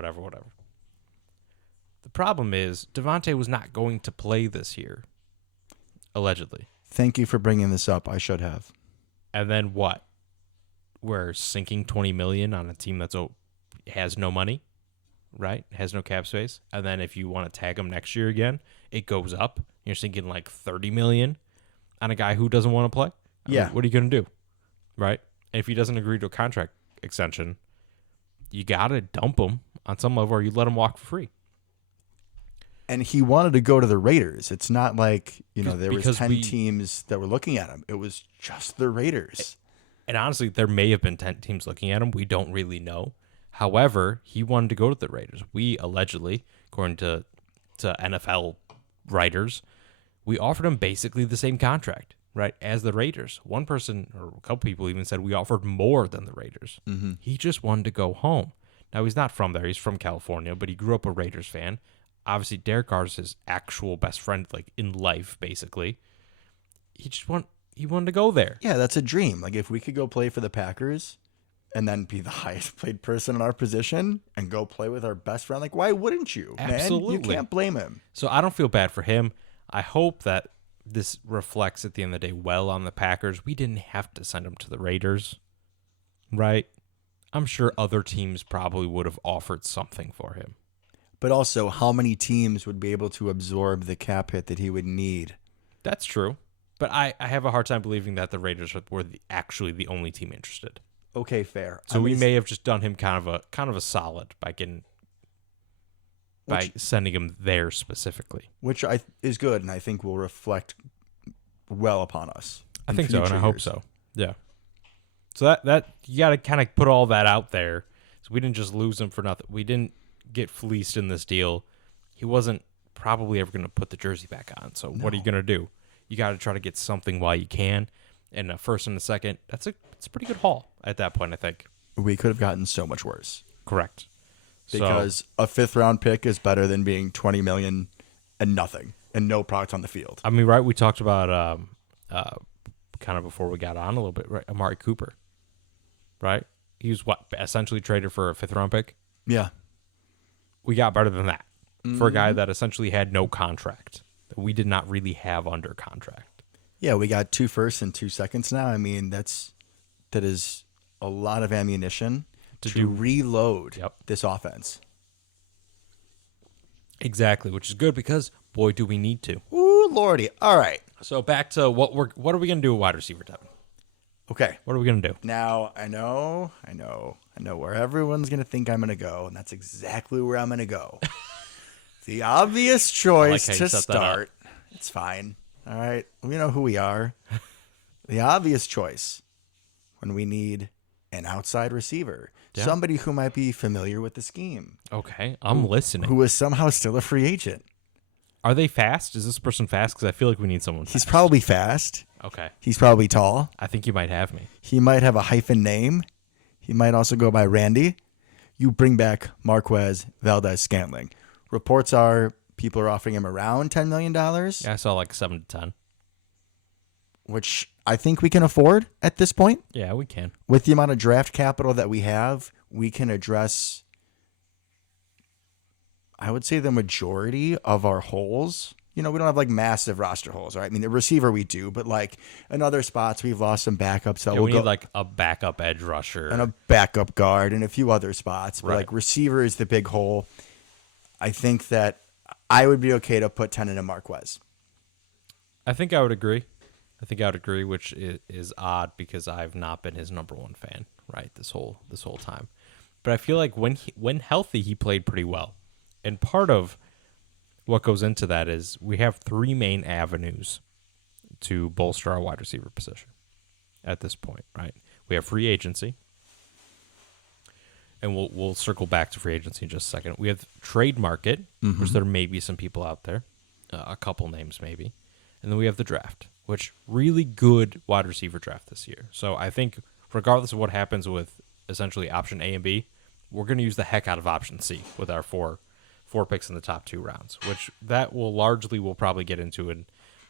The problem is Devontae was not going to play this year, allegedly. Thank you for bringing this up. I should have. And then what? We're sinking $20 million on a team that's has no money, right? Has no cap space. And then if you want to tag him next year again, it goes up. You're sinking like $30 million on a guy who doesn't want to play. I Yeah. mean, what are you going to do, right? And if he doesn't agree to a contract extension, you got to dump him on some level, or you let him walk for free. And he wanted to go to the Raiders. It's not like, there was Because 10 teams that were looking at him. It was just the Raiders. And honestly, there may have been 10 teams looking at him. We don't really know. However, he wanted to go to the Raiders. We allegedly, according to NFL writers, we offered him basically the same contract, right, as the Raiders. One person or a couple people even said we offered more than the Raiders. Mm-hmm. He just wanted to go home. Now, he's not from there. He's from California, but he grew up a Raiders fan. Obviously, Derek Carr's his actual best friend, like in life, basically. He wanted to go there. Yeah, that's a dream. Like, if we could go play for the Packers and then be the highest paid person in our position and go play with our best friend, like, why wouldn't you, man? Absolutely. You can't blame him. So I don't feel bad for him. I hope that this reflects at the end of the day well on the Packers. We didn't have to send him to the Raiders, right? I'm sure other teams probably would have offered something for him. But also, how many teams would be able to absorb the cap hit that he would need? That's true. But I have a hard time believing that the Raiders were actually the only team interested. Okay, fair. So we may have just done him kind of a solid by sending him there specifically. Which is good, and I think will reflect well upon us. I in think so, and future I hope years. so. Yeah. So that you got to kind of put all that out there. So we didn't just lose him for nothing. We didn't get fleeced in this deal. He wasn't probably ever going to put the jersey back on. So what are you going to do? You got to try to get something while you can. And a first and a second, it's a pretty good haul at that point, I think. We could have gotten so much worse. Correct. Because a 5th round pick is better than being 20 million and nothing and no product on the field. I mean, right? We talked about kind of before we got on a little bit, right? Amari Cooper, right? He was essentially traded for a 5th round pick. Yeah. We got better than that for a guy that essentially had no contract that we did not really have under contract. Yeah, we got 2 firsts and 2 seconds now. I mean, that is a lot of ammunition to reload this offense. Exactly, which is good because, boy, do we need to. Ooh, Lordy. All right. So back to what are we gonna do with wide receiver, Devin? Okay. What are we gonna do? Now, I know where everyone's going to think I'm going to go, and that's exactly where I'm going to go. The obvious choice how you to set that up. start. It's fine. All right. We know who we are. The obvious choice when we need an outside receiver, Yeah. somebody who might be familiar with the scheme, Okay, I'm listening. who is somehow still a free agent. Are they fast? Is this person fast? Because I feel like we need someone fast. He's probably fast. Okay. He's probably tall. I think you might have me. He might have a hyphen name. He might also go by Randy. You bring back Marquez Valdez-Scantling. Reports are people are offering him around $10 million, Yeah, I saw like 7 to 10. which I think we can afford at this point. Yeah, we can. With the amount of draft capital that we have, we can address, I would say, the majority of our holes. You know, we don't have like massive roster holes, right? I mean, the receiver we do, but like in other spots, we've lost some backups. So Yeah, we'll we go need like a backup edge rusher. and a backup guard and a few other spots. But Right. like receiver is the big hole. I think that I would be okay to put 10 into Marquez. I think I would agree. Which is odd because I've not been his number one fan, right? This whole time. But I feel like when healthy, he played pretty well. And part of what goes into that is we have 3 main avenues to bolster our wide receiver position at this point, right? We have free agency. And we'll circle back to free agency in just a second. We have trade market, which there may be some people out there, a couple names maybe. And then we have the draft, which really good wide receiver draft this year. So I think regardless of what happens with essentially option A and B, we're going to use the heck out of option C with our four picks in the top 2 rounds, which that we'll probably get into in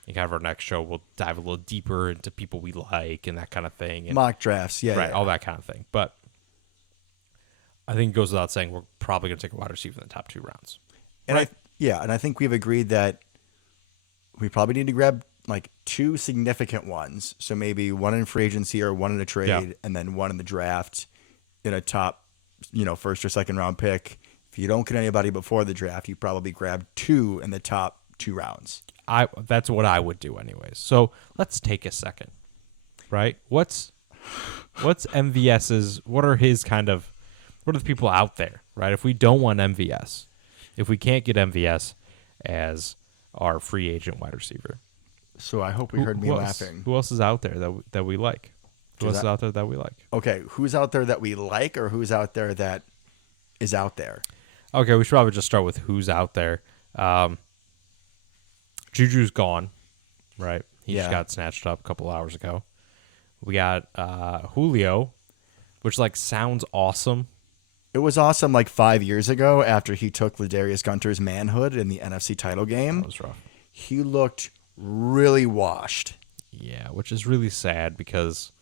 kind of our next show. We'll dive a little deeper into people we like and that kind of thing. And, Mock drafts, yeah. right, yeah. all that kind of thing. But I think it goes without saying we're probably going to take a wide receiver in the top 2 rounds. And Right. I think we've agreed that we probably need to grab like 2 significant ones. So maybe one in free agency or one in a trade, Yeah. and then one in the draft in a top, first or second round pick. If you don't get anybody before the draft, you probably grab 2 in the top 2 rounds. That's what I would do anyways. So let's take a second, right? What's MVS's? What are the people out there, right? If we don't want MVS, if we can't get MVS as our free agent wide receiver, So I hope we heard me who else? laughing. Who else is out there that we like? Who else is out there that we like? Okay, who's out there that we like, or who's out there that is out there? Okay, we should probably just start with who's out there. Juju's gone, right? He just Yeah. got snatched up a couple hours ago. We got Julio, which sounds awesome. It was awesome like 5 years ago after he took Ladarius Gunter's manhood in the NFC title game. That was rough. He looked really washed. Yeah, which is really sad because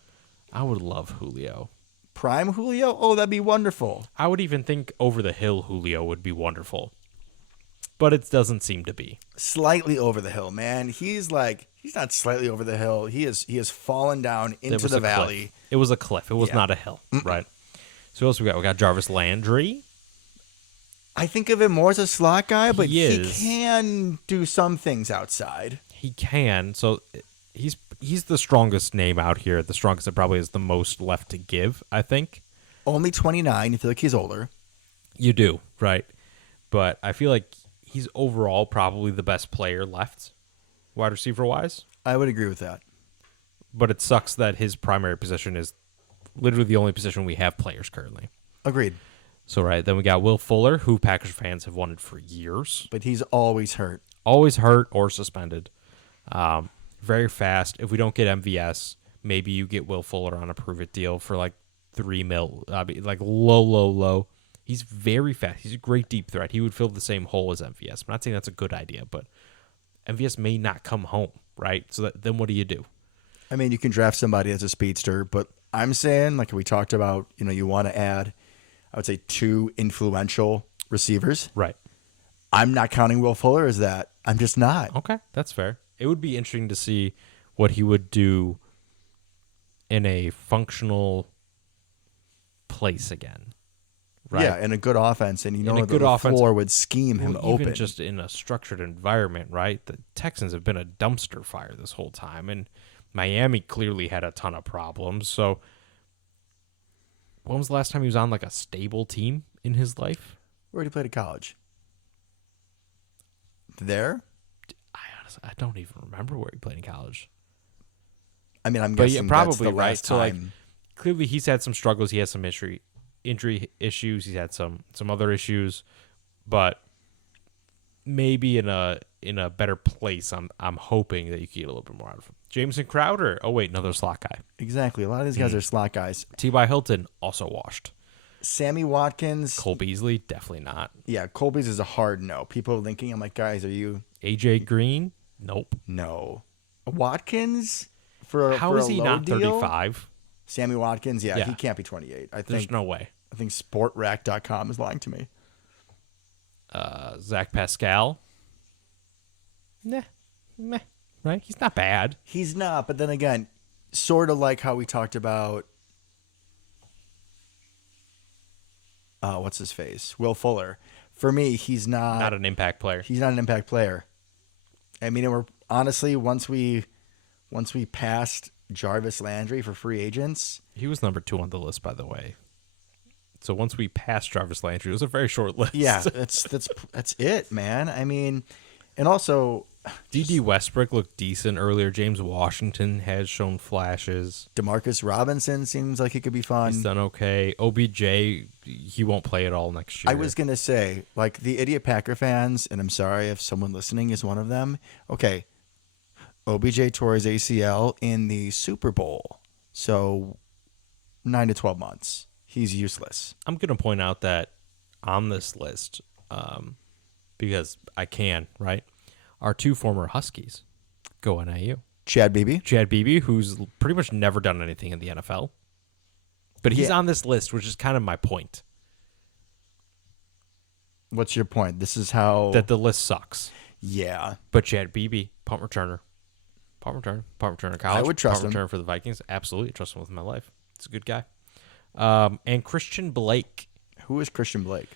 I would love Julio. Prime Julio? Oh, that'd be wonderful. I would even think over the hill Julio would be wonderful. But it doesn't seem to be. Slightly over the hill, man. He's not slightly over the hill. He has fallen down It into was the a cliff. valley. It was a cliff. It was Yeah. not a hill, right? So what else we got? We got Jarvis Landry. I think of him more as a slot guy, but He he is. can do some things outside. He can. So he's the strongest name out here. The strongest that probably has the most left to give, I think. Only 29. You feel like he's older. You do, right? But I feel like he's overall probably the best player left, wide receiver wise. I would agree with that. But it sucks that his primary position is literally the only position we have players currently. Agreed. So, right, then we got Will Fuller, who Packers fans have wanted for years. But he's always hurt. Always hurt or suspended. Very fast. If we don't get MVS, maybe you get Will Fuller on a prove-it deal for like $3 million. Low. He's very fast. He's a great deep threat. He would fill the same hole as MVS. I'm not saying that's a good idea, but MVS may not come home, right? So then what do you do? I mean, you can draft somebody as a speedster, but I'm saying, like we talked about, you want to add, I would say 2 influential receivers. Right. I'm not counting Will Fuller as that. I'm just not. Okay, that's fair. It would be interesting to see what he would do in a functional place again, right? Yeah, and a good offense, and And a good the offense, floor would scheme him open. even just in a structured environment, right? The Texans have been a dumpster fire this whole time, and Miami clearly had a ton of problems. So, when was the last time he was on like a stable team in his life? Where did he play at college? There? I don't even remember where he played in college. I mean, I'm But guessing yeah, probably that's the right. last So like, time. clearly he's had some struggles. He has some injury issues. He's had some other issues, but maybe in a better place. I'm hoping that you can get a little bit more out of him. Jameson Crowder. Oh wait, another slot guy. Exactly. A lot of these guys are slot guys. T.Y. Hilton also washed. Sammy Watkins. Cole Beasley definitely not. Yeah, Colby's is a hard no. People are thinking, I'm like, guys, are you? AJ Green. Nope. No. Watkins for How for is a he low not deal? 35? Sammy Watkins, yeah, Yeah. he can't be 28. There's no way. I think sportrack.com is lying to me. Zach Pascal. Nah. Meh. Right? He's not bad. He's not, but then again, sort of like how we talked about what's his face? Will Fuller. For me, he's Not an impact player. he's not an impact player. I mean, we're honestly once we passed Jarvis Landry for free agents, He was number 2 on the list, by the way. So once we passed Jarvis Landry, it was a very short list. yeah, that's it, man. I mean, and also D.D. Westbrook looked decent earlier. James Washington has shown flashes. DeMarcus Robinson seems like he could be fun. He's done okay. OBJ, he won't play at all next year. I was going to say, like, the idiot Packer fans, and I'm sorry if someone listening is one of them. Okay, OBJ tore his ACL in the Super Bowl. So 9 to 12 months. He's useless. I'm going to point out that on this list, because I can, right? Our 2 former Huskies go NIU. Chad Beebe. Chad Beebe, who's pretty much never done anything in the NFL. But he's Yeah. on this list, which is kind of my point. What's your point? This is how... That the list sucks. Yeah. But Chad Beebe, punt returner college. I would trust punt him. returner for the Vikings. Absolutely trust him with my life. He's a good guy. And Christian Blake. Who is Christian Blake?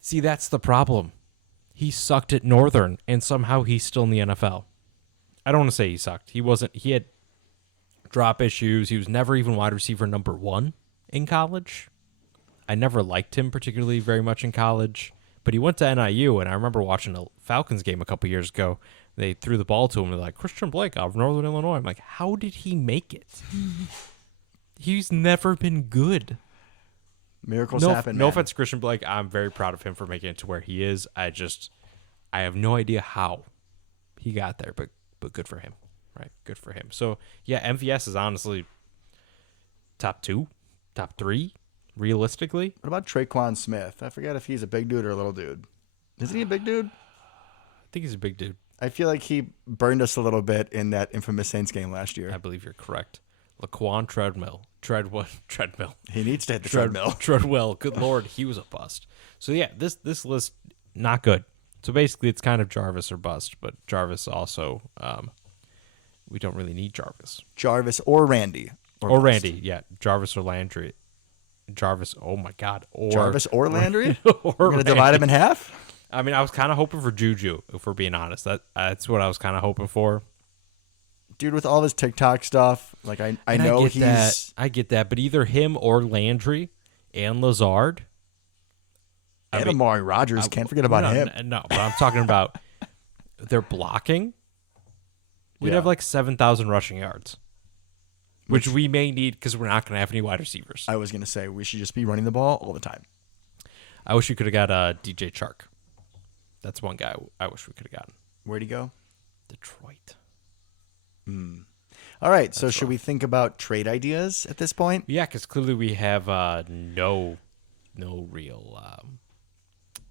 See, that's the problem. He sucked at Northern, and somehow he's still in the NFL. I don't want to say he sucked. He wasn't. He had drop issues. He was never even wide receiver number 1 in college. I never liked him particularly very much in college, but he went to NIU, and I remember watching a Falcons game a couple years ago. They threw the ball to him, and they're like, Christian Blake out of Northern Illinois. I'm like, how did he make it? He's never been good. Miracles No, happen, no man. offense to Christian Blake. I'm very proud of him for making it to where he is. I have no idea how he got there, but good for him, right? Good for him. So, yeah, MVS is honestly top 2, top 3, realistically. What about Traquan Smith? I forget if he's a big dude or a little dude. Isn't he a big dude? I think he's a big dude. I feel like he burned us a little bit in that infamous Saints game last year. I believe you're correct. Laquan Treadmill. He needs to hit the treadmill. Treadwell. Good Lord, he was a bust. So, yeah, this list, not good. So, basically, it's kind of Jarvis or bust, but Jarvis also, we don't really need Jarvis. Jarvis or Randy. Or bust. Randy, yeah. Jarvis or Landry. Jarvis, oh my God. Or Jarvis or Landry? or We're going to divide Randy. him in half? I mean, I was kind of hoping for Juju, if we're being honest. That's what I was kind of hoping for. Dude, with all this TikTok stuff, like I And know get he's... that. I get that, but either him or Landry and Lazard. And Amari Rodgers. Can't forget about him. No, but I'm talking about their blocking. We'd Yeah. have like 7,000 rushing yards, which we may need because we're not going to have any wide receivers. I was going to say we should just be running the ball all the time. I wish we could have got DJ Chark. That's one guy I wish we could have gotten. Where'd he go? Detroit. All right, so should we think about trade ideas at this point? Yeah, because clearly we have no real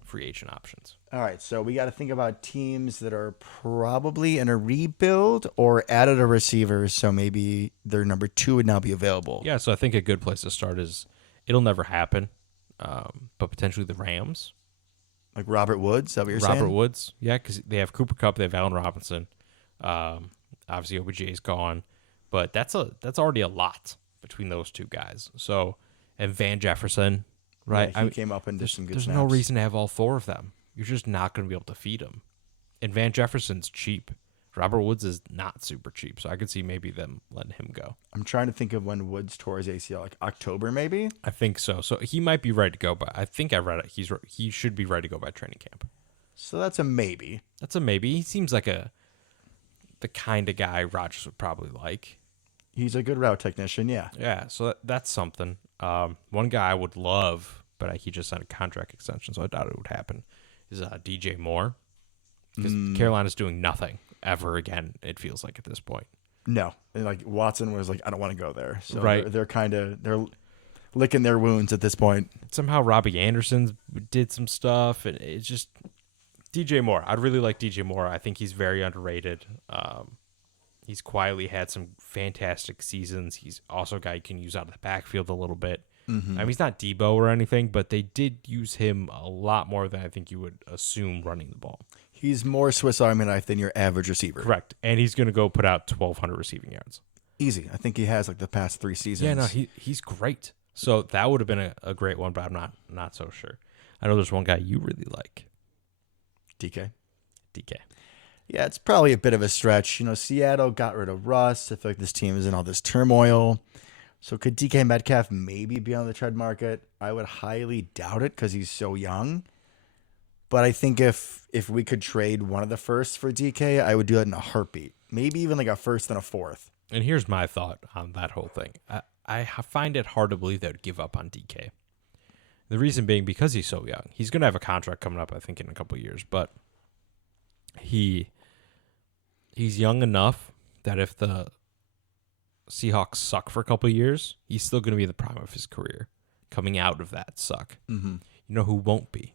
free agent options. All right, so we got to think about teams that are probably in a rebuild or added a receiver, so maybe their number 2 would now be available. Yeah, so I think a good place to start is it'll never happen, but potentially the Rams. Like Robert Woods, is that what you're saying? Robert Woods, yeah, because they have Cooper Kupp, they have Allen Robinson. Obviously, OBJ is gone, but that's already a lot between those 2 guys. So, and Van Jefferson, right? Yeah, he came up and did some good There's snaps. no reason to have all four of them. You're just not going to be able to feed them. And Van Jefferson's cheap. Robert Woods is not super cheap, so I could see maybe them letting him go. I'm trying to think of when Woods tore his ACL, like October maybe? I think so. So he might be ready to go, but I think I read it. He should be ready to go by training camp. So that's a maybe. That's a maybe. He seems like the kind of guy Rodgers would probably like. He's a good route technician, yeah. Yeah, so that's something. One guy I would love, but he just signed a contract extension, so I doubt it would happen, is DJ Moore. Because Carolina's doing nothing ever again, it feels like at this point. No. And like Watson was like, I don't want to go there. So Right. they're licking their wounds at this point. Somehow Robbie Anderson did some stuff, and it's just DJ Moore. I'd really like DJ Moore. I think he's very underrated. He's quietly had some fantastic seasons. He's also a guy you can use out of the backfield a little bit. I mean, he's not Debo or anything, but they did use him a lot more than I think you would assume running the ball. He's more Swiss Army knife than your average receiver. Correct. And he's going to go put out 1,200 receiving yards. Easy. I think he has like the past 3 seasons. Yeah, no, he's great. So that would have been a great one, but I'm not so sure. I know there's one guy you really like. DK. DK. Yeah, it's probably a bit of a stretch. Seattle got rid of Russ. I feel like this team is in all this turmoil. So could DK Metcalf maybe be on the trade market? I would highly doubt it because he's so young. But I think if we could trade one of the firsts for DK, I would do it in a heartbeat. Maybe even like a first and a fourth. And here's my thought on that whole thing. I find it hard to believe they would give up on DK. The reason being because he's so young. He's going to have a contract coming up, I think, in a couple of years. But he's young enough that if the Seahawks suck for a couple of years, he's still going to be in the prime of his career coming out of that suck. Mm-hmm. You know who won't be?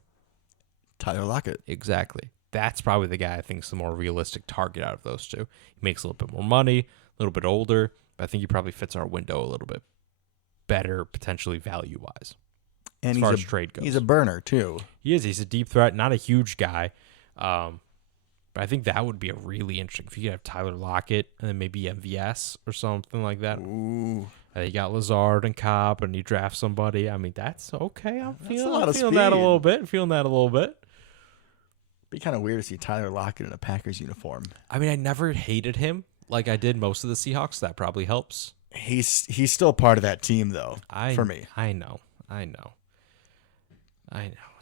Tyler Lockett. Exactly. That's probably the guy I think is the more realistic target out of those two. He makes a little bit more money, a little bit older, but I think he probably fits our window a little bit better, potentially value-wise. And as far as trade goes. He's a burner, too. He is. He's a deep threat, not a huge guy. But I think that would be a really interesting. If you could have Tyler Lockett and then maybe MVS or something like that. Ooh. You got Lazard and Cobb, and you draft somebody. I mean, that's okay. I'm feeling that a speed. little bit. Feeling that a little bit. Be kind of weird to see Tyler Lockett in a Packers uniform. I mean, I never hated him like I did most of the Seahawks. That probably helps. He's still part of that team, though, for me. I know. Is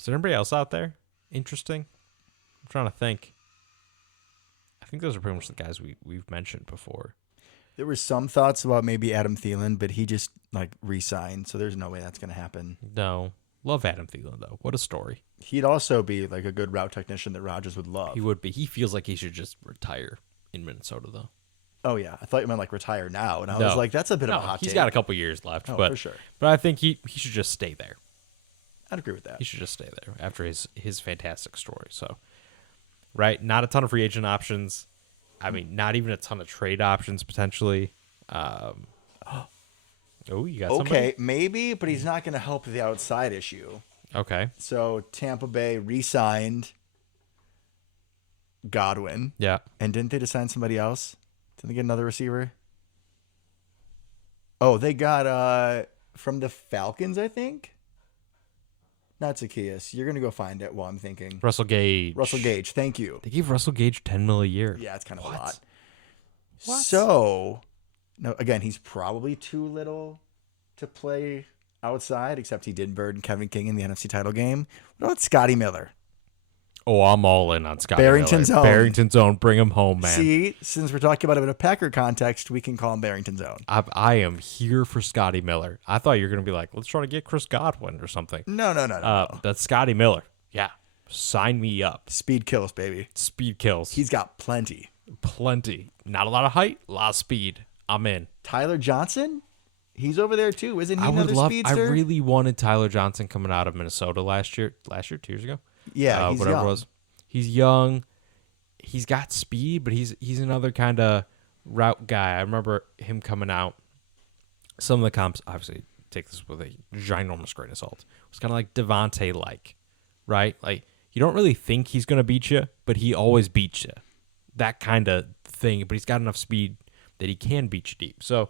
there anybody else out there interesting? I'm trying to think. I think those are pretty much the guys we've mentioned before. There were some thoughts about maybe Adam Thielen, but he just re-signed, so there's no way that's going to happen. No. Love Adam Thielen, though. What a story. He'd also be like a good route technician that Rodgers would love. He would be. He feels like he should just retire in Minnesota, though. Oh, yeah. I thought you meant retire now, and I was like, that's a bit of a hot take. He's got a couple years left, for sure. But I think he should just stay there. I'd agree with that. He should just stay there after his fantastic story. So, right, not a ton of free agent options. I mean, not even a ton of trade options potentially. You got somebody? Okay, maybe, but he's not going to help the outside issue. Okay. So Tampa Bay re-signed Godwin. Yeah. And didn't they just sign somebody else? Didn't they get another receiver? Oh, they got from the Falcons, I think. Not Zacchaeus. You're going to go find it while I'm thinking. Russell Gage. Thank you. They gave Russell Gage $10 million a year. Yeah, it's kind of a What? lot. What? So, no, again, he's probably too little to play outside, except he did burn Kevin King in the NFC title game. What about Scotty Miller? Oh, I'm all in on Scott Barrington's Miller. own. Barrington's own. Bring him home, man. See, since we're talking about it in a Packer context, we can call him Barrington's own. I am here for Scotty Miller. I thought you were going to be like, let's try to get Chris Godwin or something. No. That's Scotty Miller. Yeah. Sign me up. Speed kills, baby. Speed kills. He's got plenty. Plenty. Not a lot of height, a lot of speed. I'm in. Tyler Johnson? He's over there too, isn't he? I would love. Speedster? I really wanted Tyler Johnson coming out of Minnesota last year, 2 years ago. Yeah, he's whatever young. it was. He's young. He's got speed, but he's another kind of route guy. I remember him coming out. Some of the comps, obviously, take this with a ginormous grain of salt. It was kind of like Davante, right? Like you don't really think he's gonna beat you, but he always beats you. That kind of thing. But he's got enough speed that he can beat you deep. So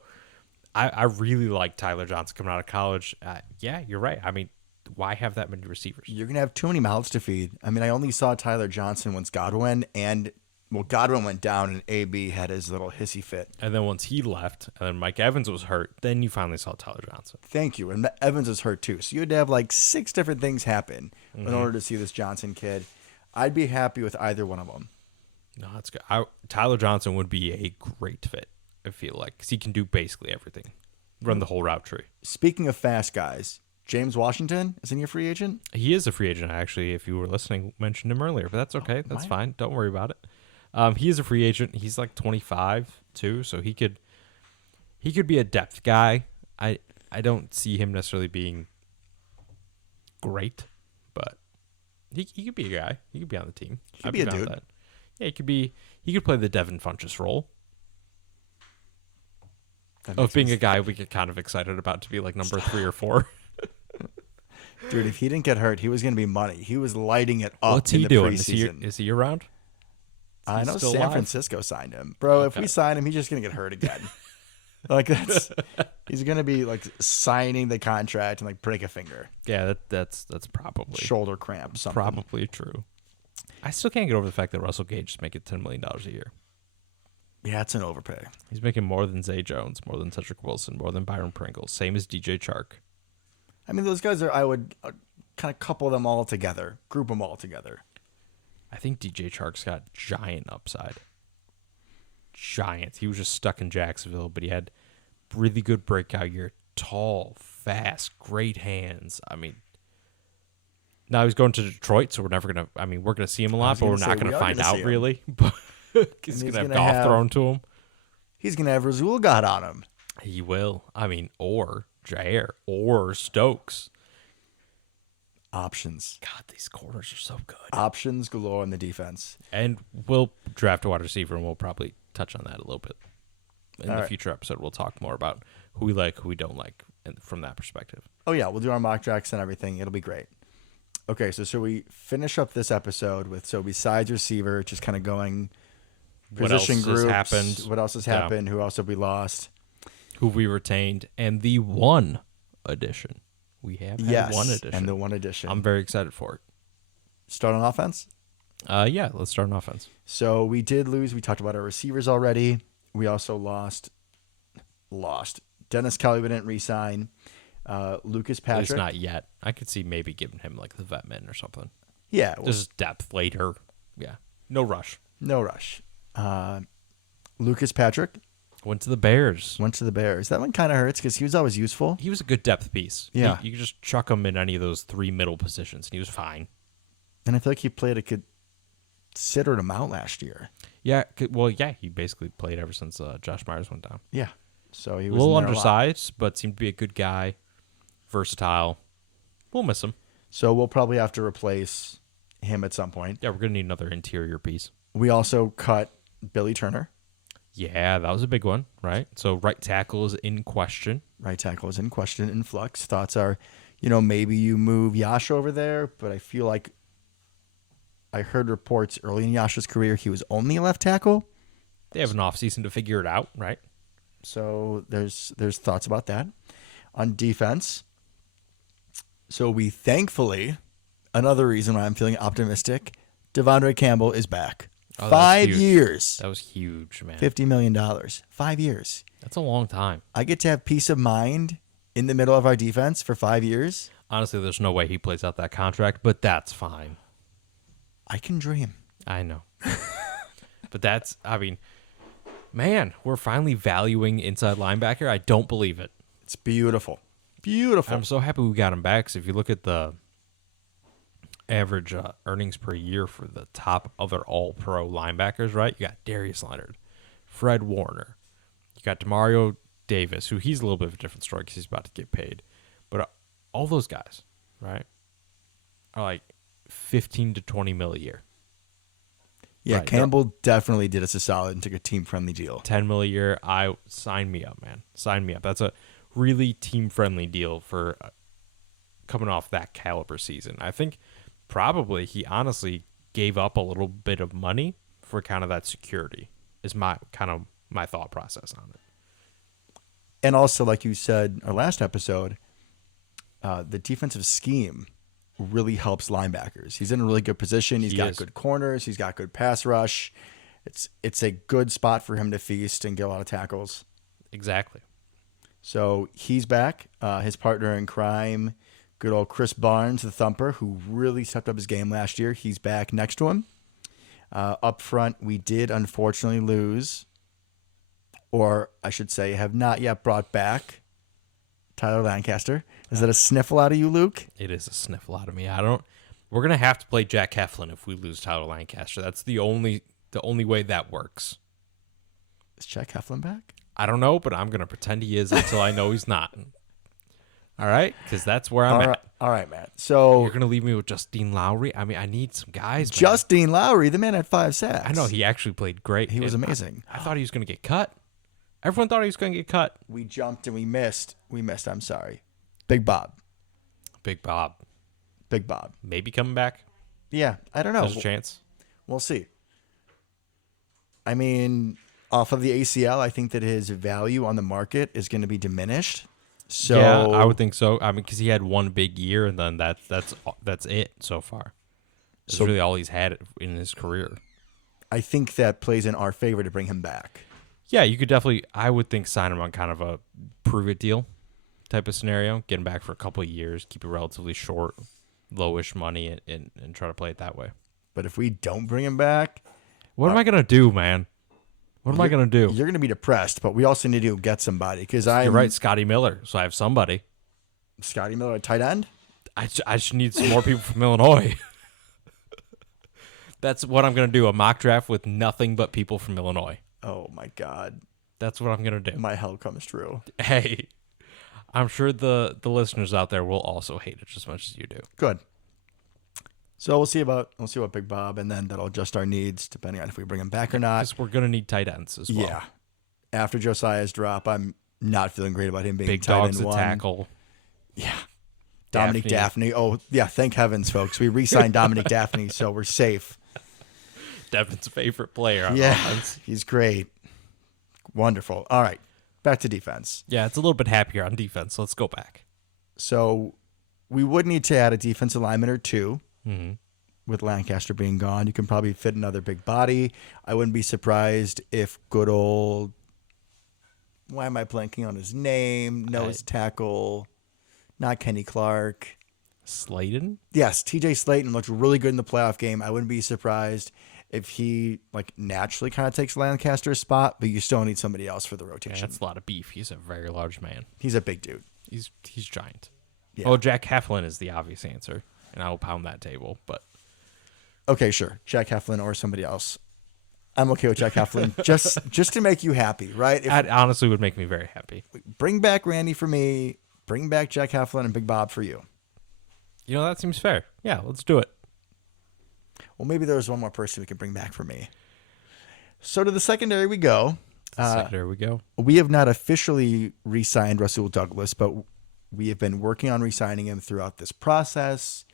I really like Tyler Johnson coming out of college. Yeah, you're right. I mean, Why have that many receivers? You're going to have too many mouths to feed. I mean, I only saw Tyler Johnson once Godwin Godwin went down and AB had his little hissy fit. And then once he left, and then Mike Evans was hurt, then you finally saw Tyler Johnson. Thank you. And Evans is hurt too. So you had to have like 6 different things happen in order to see this Johnson kid. I'd be happy with either one of them. No, that's good. Tyler Johnson would be a great fit, I feel like, because he can do basically everything. Run the whole route tree. Speaking of fast guys, James Washington, isn't he a free agent? He is a free agent, actually. If you were listening, mentioned him earlier, but that's okay. That's fine. Don't worry about it. He is a free agent. He's like 25 too, so he could be a depth guy. I don't see him necessarily being great, but he could be a guy. He could be on the team. He could be a dude. That. Yeah, he could play the Devin Funchess role of being a guy we get kind of excited about to be like number 3 or 4. Dude, if he didn't get hurt, he was going to be money. He was lighting it up. What's in he the doing? Preseason. Is he around? I know still San alive? Francisco signed him, bro. Okay. If we sign him, he's just gonna get hurt again. He's gonna be like signing the contract and like break a finger, Yeah, that's probably shoulder cramp, something. probably true. I still can't get over the fact that Russell Gage is making $10 million a year. Yeah, it's an overpay. He's making more than Zay Jones, more than Cedric Wilson, more than Byron Pringle, same as DJ Chark. I mean, those guys are. I would kind of couple them all together, group them all together. I think DJ Chark's got giant upside. Giant. He was just stuck in Jacksonville, but he had really good breakout year. Tall, fast, great hands. I mean, now he's going to Detroit, so we're never going to, we're going to see him a lot, but we're not going to find out really. But he's going to have golf thrown to him. He's going to have Razul God on him. He will. Or Jair, or Stokes. Options. God, these corners are so good. Options galore in the defense. And we'll draft a wide receiver, and we'll probably touch on that a little bit. In the future episode, we'll talk more about who we like, who we don't like, and from that perspective. Oh, yeah. We'll do our mock drafts and everything. It'll be great. Okay, so we finish up this episode with, besides receiver, just kind of going position groups. What else has happened? What else has happened? Who else have we lost? Who we retained, and the one addition. We have had one addition. And the one addition. I'm very excited for it. Start on offense? Yeah, let's start on offense. So we did lose. We talked about our receivers already. We also lost. Dennis Kelly, we didn't re-sign. Lucas Patrick. At least not yet. I could see maybe giving him like the vet min or something. Yeah. This is depth later. Yeah. No rush. No rush. Lucas Patrick. Went to the Bears. That one kind of hurts because he was always useful. He was a good depth piece. Yeah. You could just chuck him in any of those 3 middle positions, and he was fine. And I feel like he played a good considered him out last year. Yeah. Well, yeah, he basically played ever since Josh Myers went down. Yeah. So he was a little undersized, but seemed to be a good guy. Versatile. We'll miss him. So we'll probably have to replace him at some point. Yeah, we're going to need another interior piece. We also cut Billy Turner. Yeah, that was a big one, right? So right tackle is in question. Right tackle is in question, in flux. Thoughts are, maybe you move Yash over there, but I feel like I heard reports early in Yash's career he was only a left tackle. They have an offseason to figure it out, right? So there's thoughts about that. On defense, so we thankfully, another reason why I'm feeling optimistic, Devondre Campbell is back. Oh, 5 years. That was huge, man. $50 million. 5 years. That's a long time. I get to have peace of mind in the middle of our defense for 5 years. Honestly, there's no way he plays out that contract, but that's fine. I can dream. I know. But that's, man, we're finally valuing inside linebacker. I don't believe it. It's beautiful. Beautiful. I'm so happy we got him back. So if you look at the average earnings per year for the top other all-pro linebackers, right? You got Darius Leonard, Fred Warner. You got Demario Davis, who he's a little bit of a different story because he's about to get paid. But all those guys, right, are like 15 to 20 mil a year. Yeah, right. Campbell definitely did us a solid and took a team-friendly deal. 10 mil a year. Sign me up, man. Sign me up. That's a really team-friendly deal for coming off that caliber season. I think probably he honestly gave up a little bit of money for kind of that security is my thought process on it. And also, like you said, our last episode, the defensive scheme really helps linebackers. He's in a really good position. He's got good corners. He's got good pass rush. It's a good spot for him to feast and get a lot of tackles. Exactly. So he's back. His partner in crime, good old Chris Barnes, the thumper, who really stepped up his game last year. He's back next to him. Up front, we did unfortunately lose, or I should say have not yet brought back, Tyler Lancaster. Is that a sniffle out of you, Luke? It is a sniffle out of me. We're going to have to play Jack Heflin if we lose Tyler Lancaster. That's the only way that works. Is Jack Heflin back? I don't know, but I'm going to pretend he is until I know he's not. All right? Because that's where I'm at. All right, Matt. So you're going to leave me with Justine Lowry? I mean, I need some guys. Justine Lowry, the man had 5 sacks. I know. He actually played great. He was amazing. I thought he was going to get cut. Everyone thought he was going to get cut. We jumped and we missed. I'm sorry. Big Bob. Big Bob. Maybe coming back. Yeah, I don't know. There's a chance. We'll see. I mean, off of the ACL, I think that his value on the market is going to be diminished. So yeah, I would think so. I mean, because he had one big year, and then that's it so far. That's really all he's had in his career. I think that plays in our favor to bring him back. Yeah, you could definitely, I would think, sign him on kind of a prove-it deal type of scenario. Get him back for a couple of years, keep it relatively short, lowish money, and try to play it that way. But if we don't bring him back... What am I going to do, man? What am I going to do? You're going to be depressed, but we also need to get somebody. You're right, Scotty Miller, so I have somebody. Scotty Miller at tight end? I just need some more people from Illinois. That's what I'm going to do, a mock draft with nothing but people from Illinois. Oh, my God. That's what I'm going to do. My hell comes true. Hey, I'm sure the listeners out there will also hate it just as much as you do. Good. So we'll see about Big Bob, and then that'll adjust our needs depending on if we bring him back or not. Because we're going to need tight ends as well. Yeah. After Josiah's drop, I'm not feeling great about him being big tight dogs end to one. tackle. Yeah. Dominic Daphne. Oh, yeah. Thank heavens, folks. We re-signed Dominic Daphne, so we're safe. Devin's favorite player on offense. He's great. Wonderful. All right. Back to defense. Yeah, it's a little bit happier on defense. Let's go back. So we would need to add a defensive lineman or two. Mm-hmm. With Lancaster being gone, you can probably fit another big body. I wouldn't be surprised if good old... Why am I blanking on his name? Nose tackle. Not Kenny Clark. Slayton? Yes, TJ Slayton looked really good in the playoff game. I wouldn't be surprised if he naturally kind of takes Lancaster's spot, but you still need somebody else for the rotation. Yeah, that's a lot of beef. He's a very large man. He's a big dude. He's giant. Yeah. Oh, Jack Heflin is the obvious answer, and I will pound that table, but... Okay, sure. Jack Heflin or somebody else. I'm okay with Jack Heflin just to make you happy, right? That honestly would make me very happy. Bring back Randy for me. Bring back Jack Heflin and Big Bob for you. You know, that seems fair. Yeah, let's do it. Well, maybe there's one more person we can bring back for me. So to the secondary we go. We have not officially re-signed Rasul Douglas, but we have been working on re-signing him throughout this process.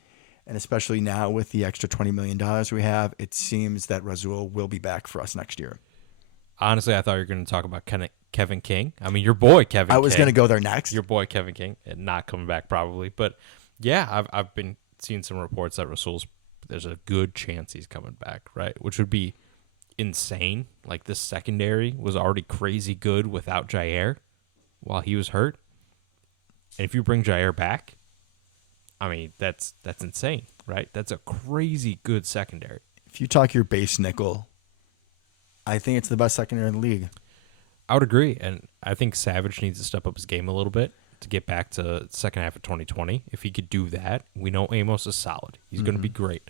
And especially now with the extra $20 million we have, it seems that Rasul will be back for us next year. Honestly, I thought you were going to talk about Kevin King. I mean, your boy Kevin King. I was going to go there next. Your boy Kevin King, and not coming back probably. But yeah, I've been seeing some reports that there's a good chance he's coming back, right? Which would be insane. Like, this secondary was already crazy good without Jair while he was hurt. And if you bring Jair back, I mean, that's insane, right? That's a crazy good secondary. If you talk your base nickel, I think it's the best secondary in the league. I would agree, and I think Savage needs to step up his game a little bit to get back to second half of 2020. If he could do that, we know Amos is solid. He's going to be great.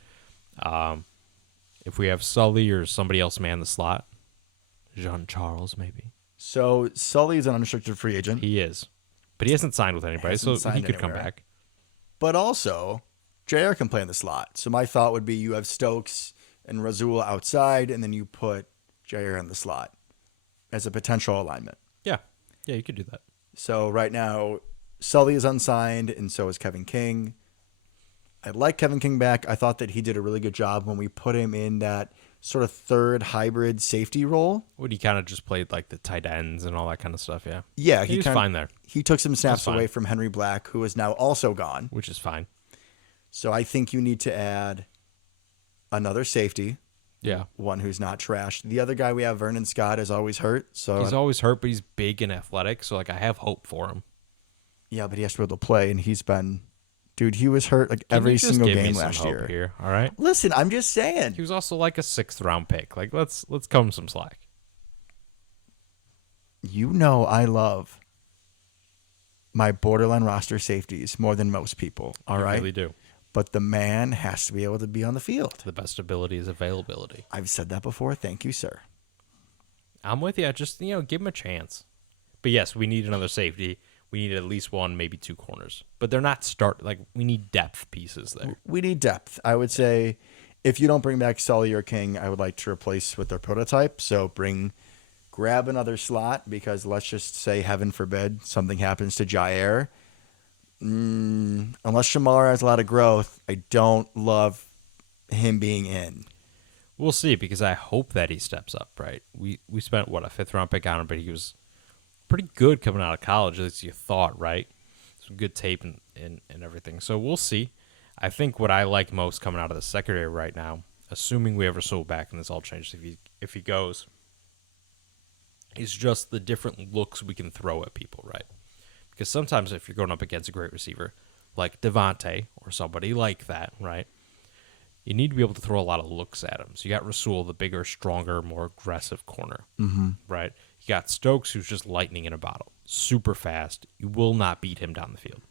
If we have Sully or somebody else man the slot, Jean Charles maybe. So Sully is an unrestricted free agent. He is, but he hasn't signed with anybody, so he could come back. But also, JR can play in the slot. So my thought would be you have Stokes and Rasul outside, and then you put JR in the slot as a potential alignment. Yeah, you could do that. So right now, Sully is unsigned, and so is Kevin King. I like Kevin King back. I thought that he did a really good job when we put him in that sort of third hybrid safety role. Would he kind of just played like the tight ends and all that kind of stuff? Yeah. Yeah, He was fine there, He took some snaps fine. away from Henry Black, who is now also gone. which is fine. So I think you need to add another safety. Yeah. One who's not trash. The other guy we have, Vernon Scott, is always hurt. So He's always hurt, but he's big and athletic. So, like, I have hope for him. yeah, but he has to be able to play, and he's been, dude, he was hurt like Can every you just single give me game some last hope year. Here, all right. Listen, I'm just saying. He was also like a 6th-round pick. Like, let's cut him some slack. You know I love my borderline roster safeties more than most people. All right, You really do. but the man has to be able to be on the field. The best ability is availability. I've said that before. Thank you, sir. I'm with you. Just, give him a chance. But yes, we need another safety. We need at least one, maybe 2 corners. But they're not we need depth pieces there. We need depth. I would say if you don't bring back Sully or King, I would like to replace with their prototype. So grab another slot, because let's just say, heaven forbid, something happens to Jair. Unless Shamar has a lot of growth, I don't love him being in. We'll see, because I hope that he steps up, right? We spent, a 5th-round pick on him, but he was pretty good coming out of college, at least you thought, right? Some good tape and everything. So we'll see. I think what I like most coming out of the secondary right now, assuming we ever Rasul back and this all changes if he goes, is just the different looks we can throw at people, right? Because sometimes if you're going up against a great receiver like Davante or somebody like that, right, you need to be able to throw a lot of looks at him. So you got Rasul, the bigger, stronger, more aggressive corner, right? You got Stokes, who's just lightning in a bottle, super fast. You will not beat him down the field.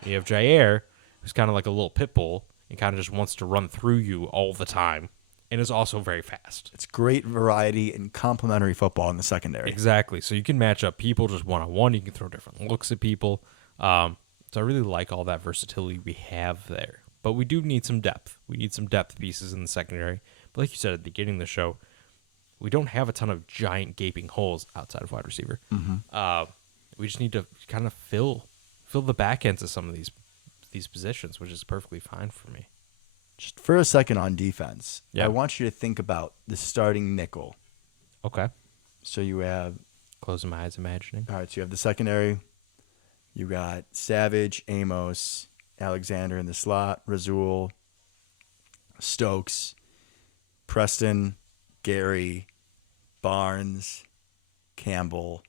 And you have Jair, who's kind of like a little pit bull and kind of just wants to run through you all the time and is also very fast. It's great variety and complementary football in the secondary. Exactly. So you can match up people just one-on-one. You can throw different looks at people. So I really like all that versatility we have there. But we do need some depth. We need some depth pieces in the secondary. But like you said at the beginning of the show, we don't have a ton of giant gaping holes outside of wide receiver. We just need to kind of fill the back ends of some of these positions, which is perfectly fine for me. Just for a second on defense, Yeah. I want you to think about the starting nickel. Okay. So you have, Closing my eyes, imagining. all right, so you have the secondary. You got Savage, Amos, Alexander in the slot, Rasul, Stokes, Preston, Gary, Barnes, Campbell,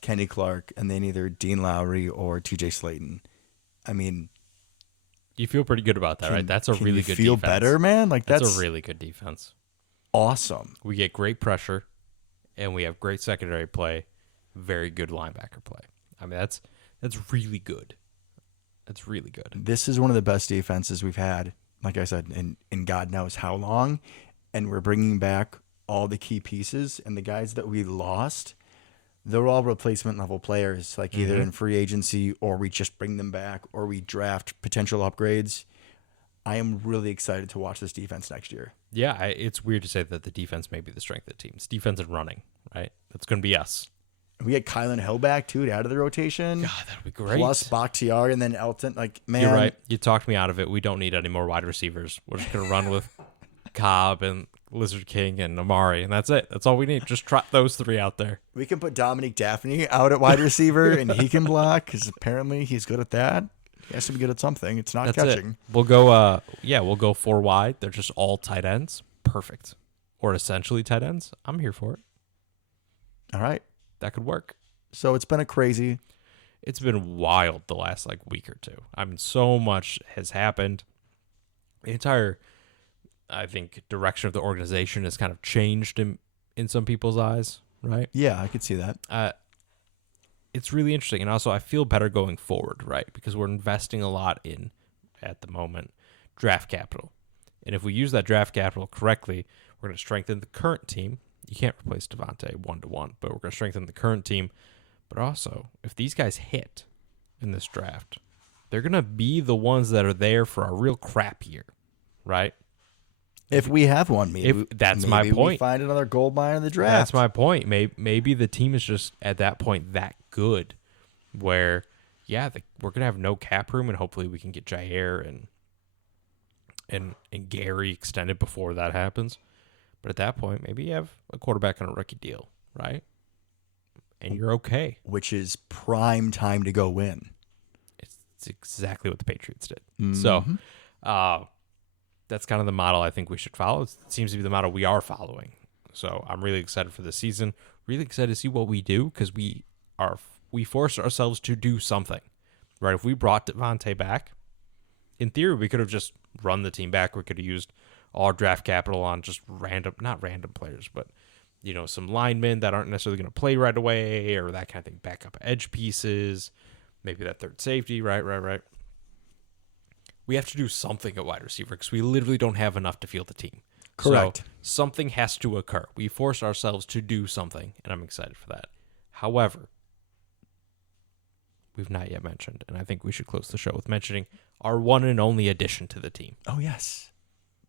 Kenny Clark, and then either Dean Lowry or TJ Slayton. I mean, You feel pretty good about that, right? That's a really good feel defense. better, man? Like That's a really good defense. awesome. We get great pressure, and we have great secondary play, very good linebacker play. I mean, that's really good. That's really good. This is one of the best defenses we've had, like I said, in God knows how long. And we're bringing back all the key pieces. And the guys that we lost, they're all replacement level players, like either in free agency or we just bring them back or we draft potential upgrades. I am really excited to watch this defense next year. Yeah, it's weird to say that the defense may be the strength of the team. It's defense and running, right? That's going to be us. We get Kylan Hill back, too, out of the rotation. God, that would be great. Plus Bakhtiar and then Elton. Like, man. You're right. You talked me out of it. We don't need any more wide receivers. We're just going to run with Cobb and Lizard King and Amari, and that's it. That's all we need. Just trot those 3 out there. We can put Dominique Daphne out at wide receiver, and he can block because apparently he's good at that. He has to be good at something. It's not That's catching. it. We'll go. We'll go 4 wide. They're just all tight ends. Perfect. Or essentially tight ends. I'm here for it. All right. That could work. So it's been a crazy. It's been wild the last week or two. I mean, so much has happened. The entire, I think, direction of the organization has kind of changed in some people's eyes, right? Yeah, I could see that. It's really interesting. And also, I feel better going forward, right? Because we're investing a lot in, at the moment, draft capital. And if we use that draft capital correctly, we're going to strengthen the current team. You can't replace Davante 1-to-1, but we're going to strengthen the current team. But also, if these guys hit in this draft, they're going to be the ones that are there for a real crap year, right? If we have one, maybe that's my maybe we point. find another gold mine in the draft. That's my point. Maybe the team is just at that point that good where, we're going to have no cap room, and hopefully we can get Jair and Gary extended before that happens. But at that point, maybe you have a quarterback on a rookie deal, right? And you're okay. Which is prime time to go win. It's exactly what the Patriots did. Mm-hmm. So that's kind of the model I think we should follow. It seems to be the model we are following. So I'm really excited for this season. Really excited to see what we do because we forced ourselves to do something, right? If we brought Davante back, in theory, we could have just run the team back. We could have used all our draft capital on just not random players, but some linemen that aren't necessarily going to play right away or that kind of thing. Backup edge pieces, maybe that third safety. Right. We have to do something at wide receiver because we literally don't have enough to field the team. Correct. So something has to occur. We forced ourselves to do something, and I'm excited for that. However, we've not yet mentioned, and I think we should close the show with mentioning our one and only addition to the team. Oh, yes.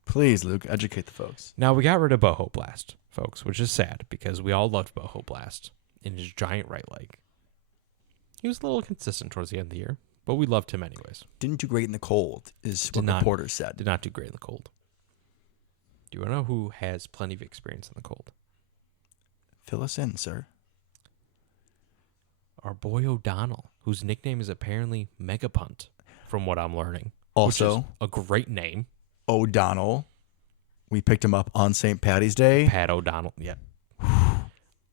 Please, Luke, educate the folks. Now, we got rid of Boho Blast, folks, which is sad because we all loved Boho Blast in his giant right leg. He was a little inconsistent towards the end of the year, but we loved him anyways. Didn't do great in the cold, is what reporters said. Did not do great in the cold. Do you want to know who has plenty of experience in the cold? Fill us in, sir. Our boy O'Donnell, whose nickname is apparently Megapunt, from what I'm learning. Also, which is a great name. O'Donnell. We picked him up on St. Patty's Day. Pat O'Donnell. Yeah.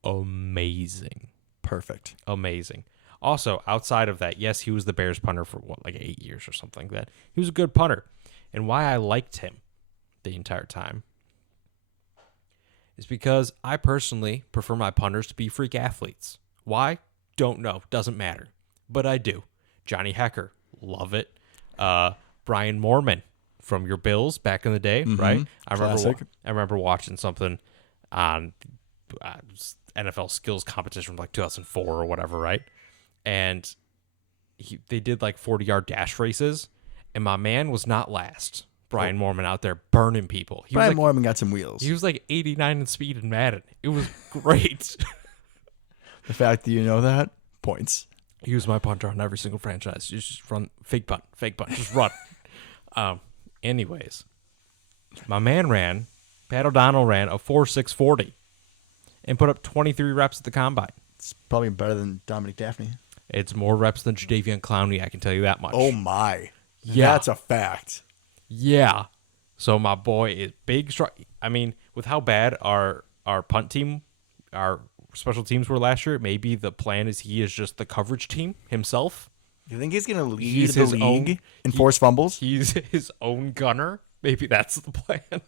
Amazing. Perfect. Amazing. Also, outside of that, yes, he was the Bears punter for 8 years or something like that. He was a good punter. And why I liked him the entire time is because I personally prefer my punters to be freak athletes. Why? Don't know. Doesn't matter. But I do. Johnny Hecker. Love it. Brian Moorman from your Bills back in the day, right? I remember watching something on NFL skills competition from 2004 or whatever, right? And they did 40-yard dash races, and my man was not last. Brian Moorman out there burning people. Brian Moorman got some wheels. He was 89 in speed in Madden. It was great. The fact that you know that, points. He was my punter on every single franchise. You just run, fake punt, just run. Anyways, my man Pat O'Donnell ran a 4.640 and put up 23 reps at the combine. It's probably better than Dominic Daphne. It's more reps than Jadeveon Clowney, I can tell you that much. Oh, my. Yeah. That's a fact. Yeah. So my boy is big. I mean, with how bad our punt team, our special teams were last year, maybe the plan is he is just the coverage team himself. You think he's going to lead the league in forced fumbles? He's his own gunner. Maybe that's the plan.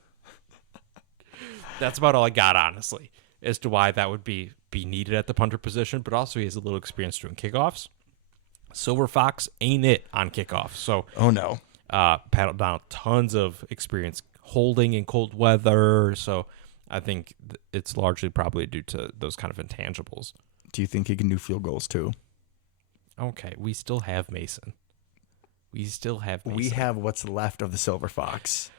That's about all I got, honestly, as to why that would be needed at the punter position. But also he has a little experience doing kickoffs. Silver Fox ain't it on kickoffs. So, oh, no. Pat O'Donnell, tons of experience holding in cold weather. So I think it's largely probably due to those kind of intangibles. Do you think he can do field goals too? Okay, we still have Mason. We have what's left of the Silver Fox.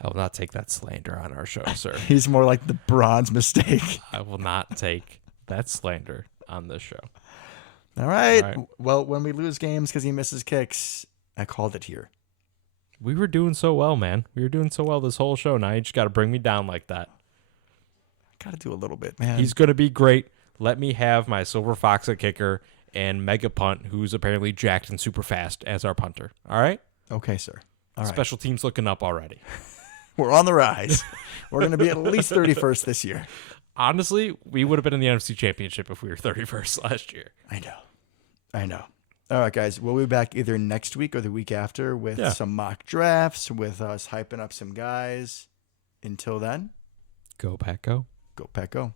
I will not take that slander on our show, sir. He's more like the bronze mistake. I will not take that slander on this show. All right. Well, when we lose games because he misses kicks, I called it here. We were doing so well, man. We were doing so well this whole show. Now you just got to bring me down like that. Got to do a little bit, man. He's going to be great. Let me have my Silver Fox at kicker and Mega Punt, who's apparently jacked and super fast, as our punter. All right? Okay, sir. All right. Special teams looking up already. We're on the rise. We're going to be at least 31st this year. Honestly, we would have been in the NFC Championship if we were 31st last year. I know. All right, guys. We'll be back either next week or the week after with some mock drafts, with us hyping up some guys. Until then, go Pack Go. Go Pack Go.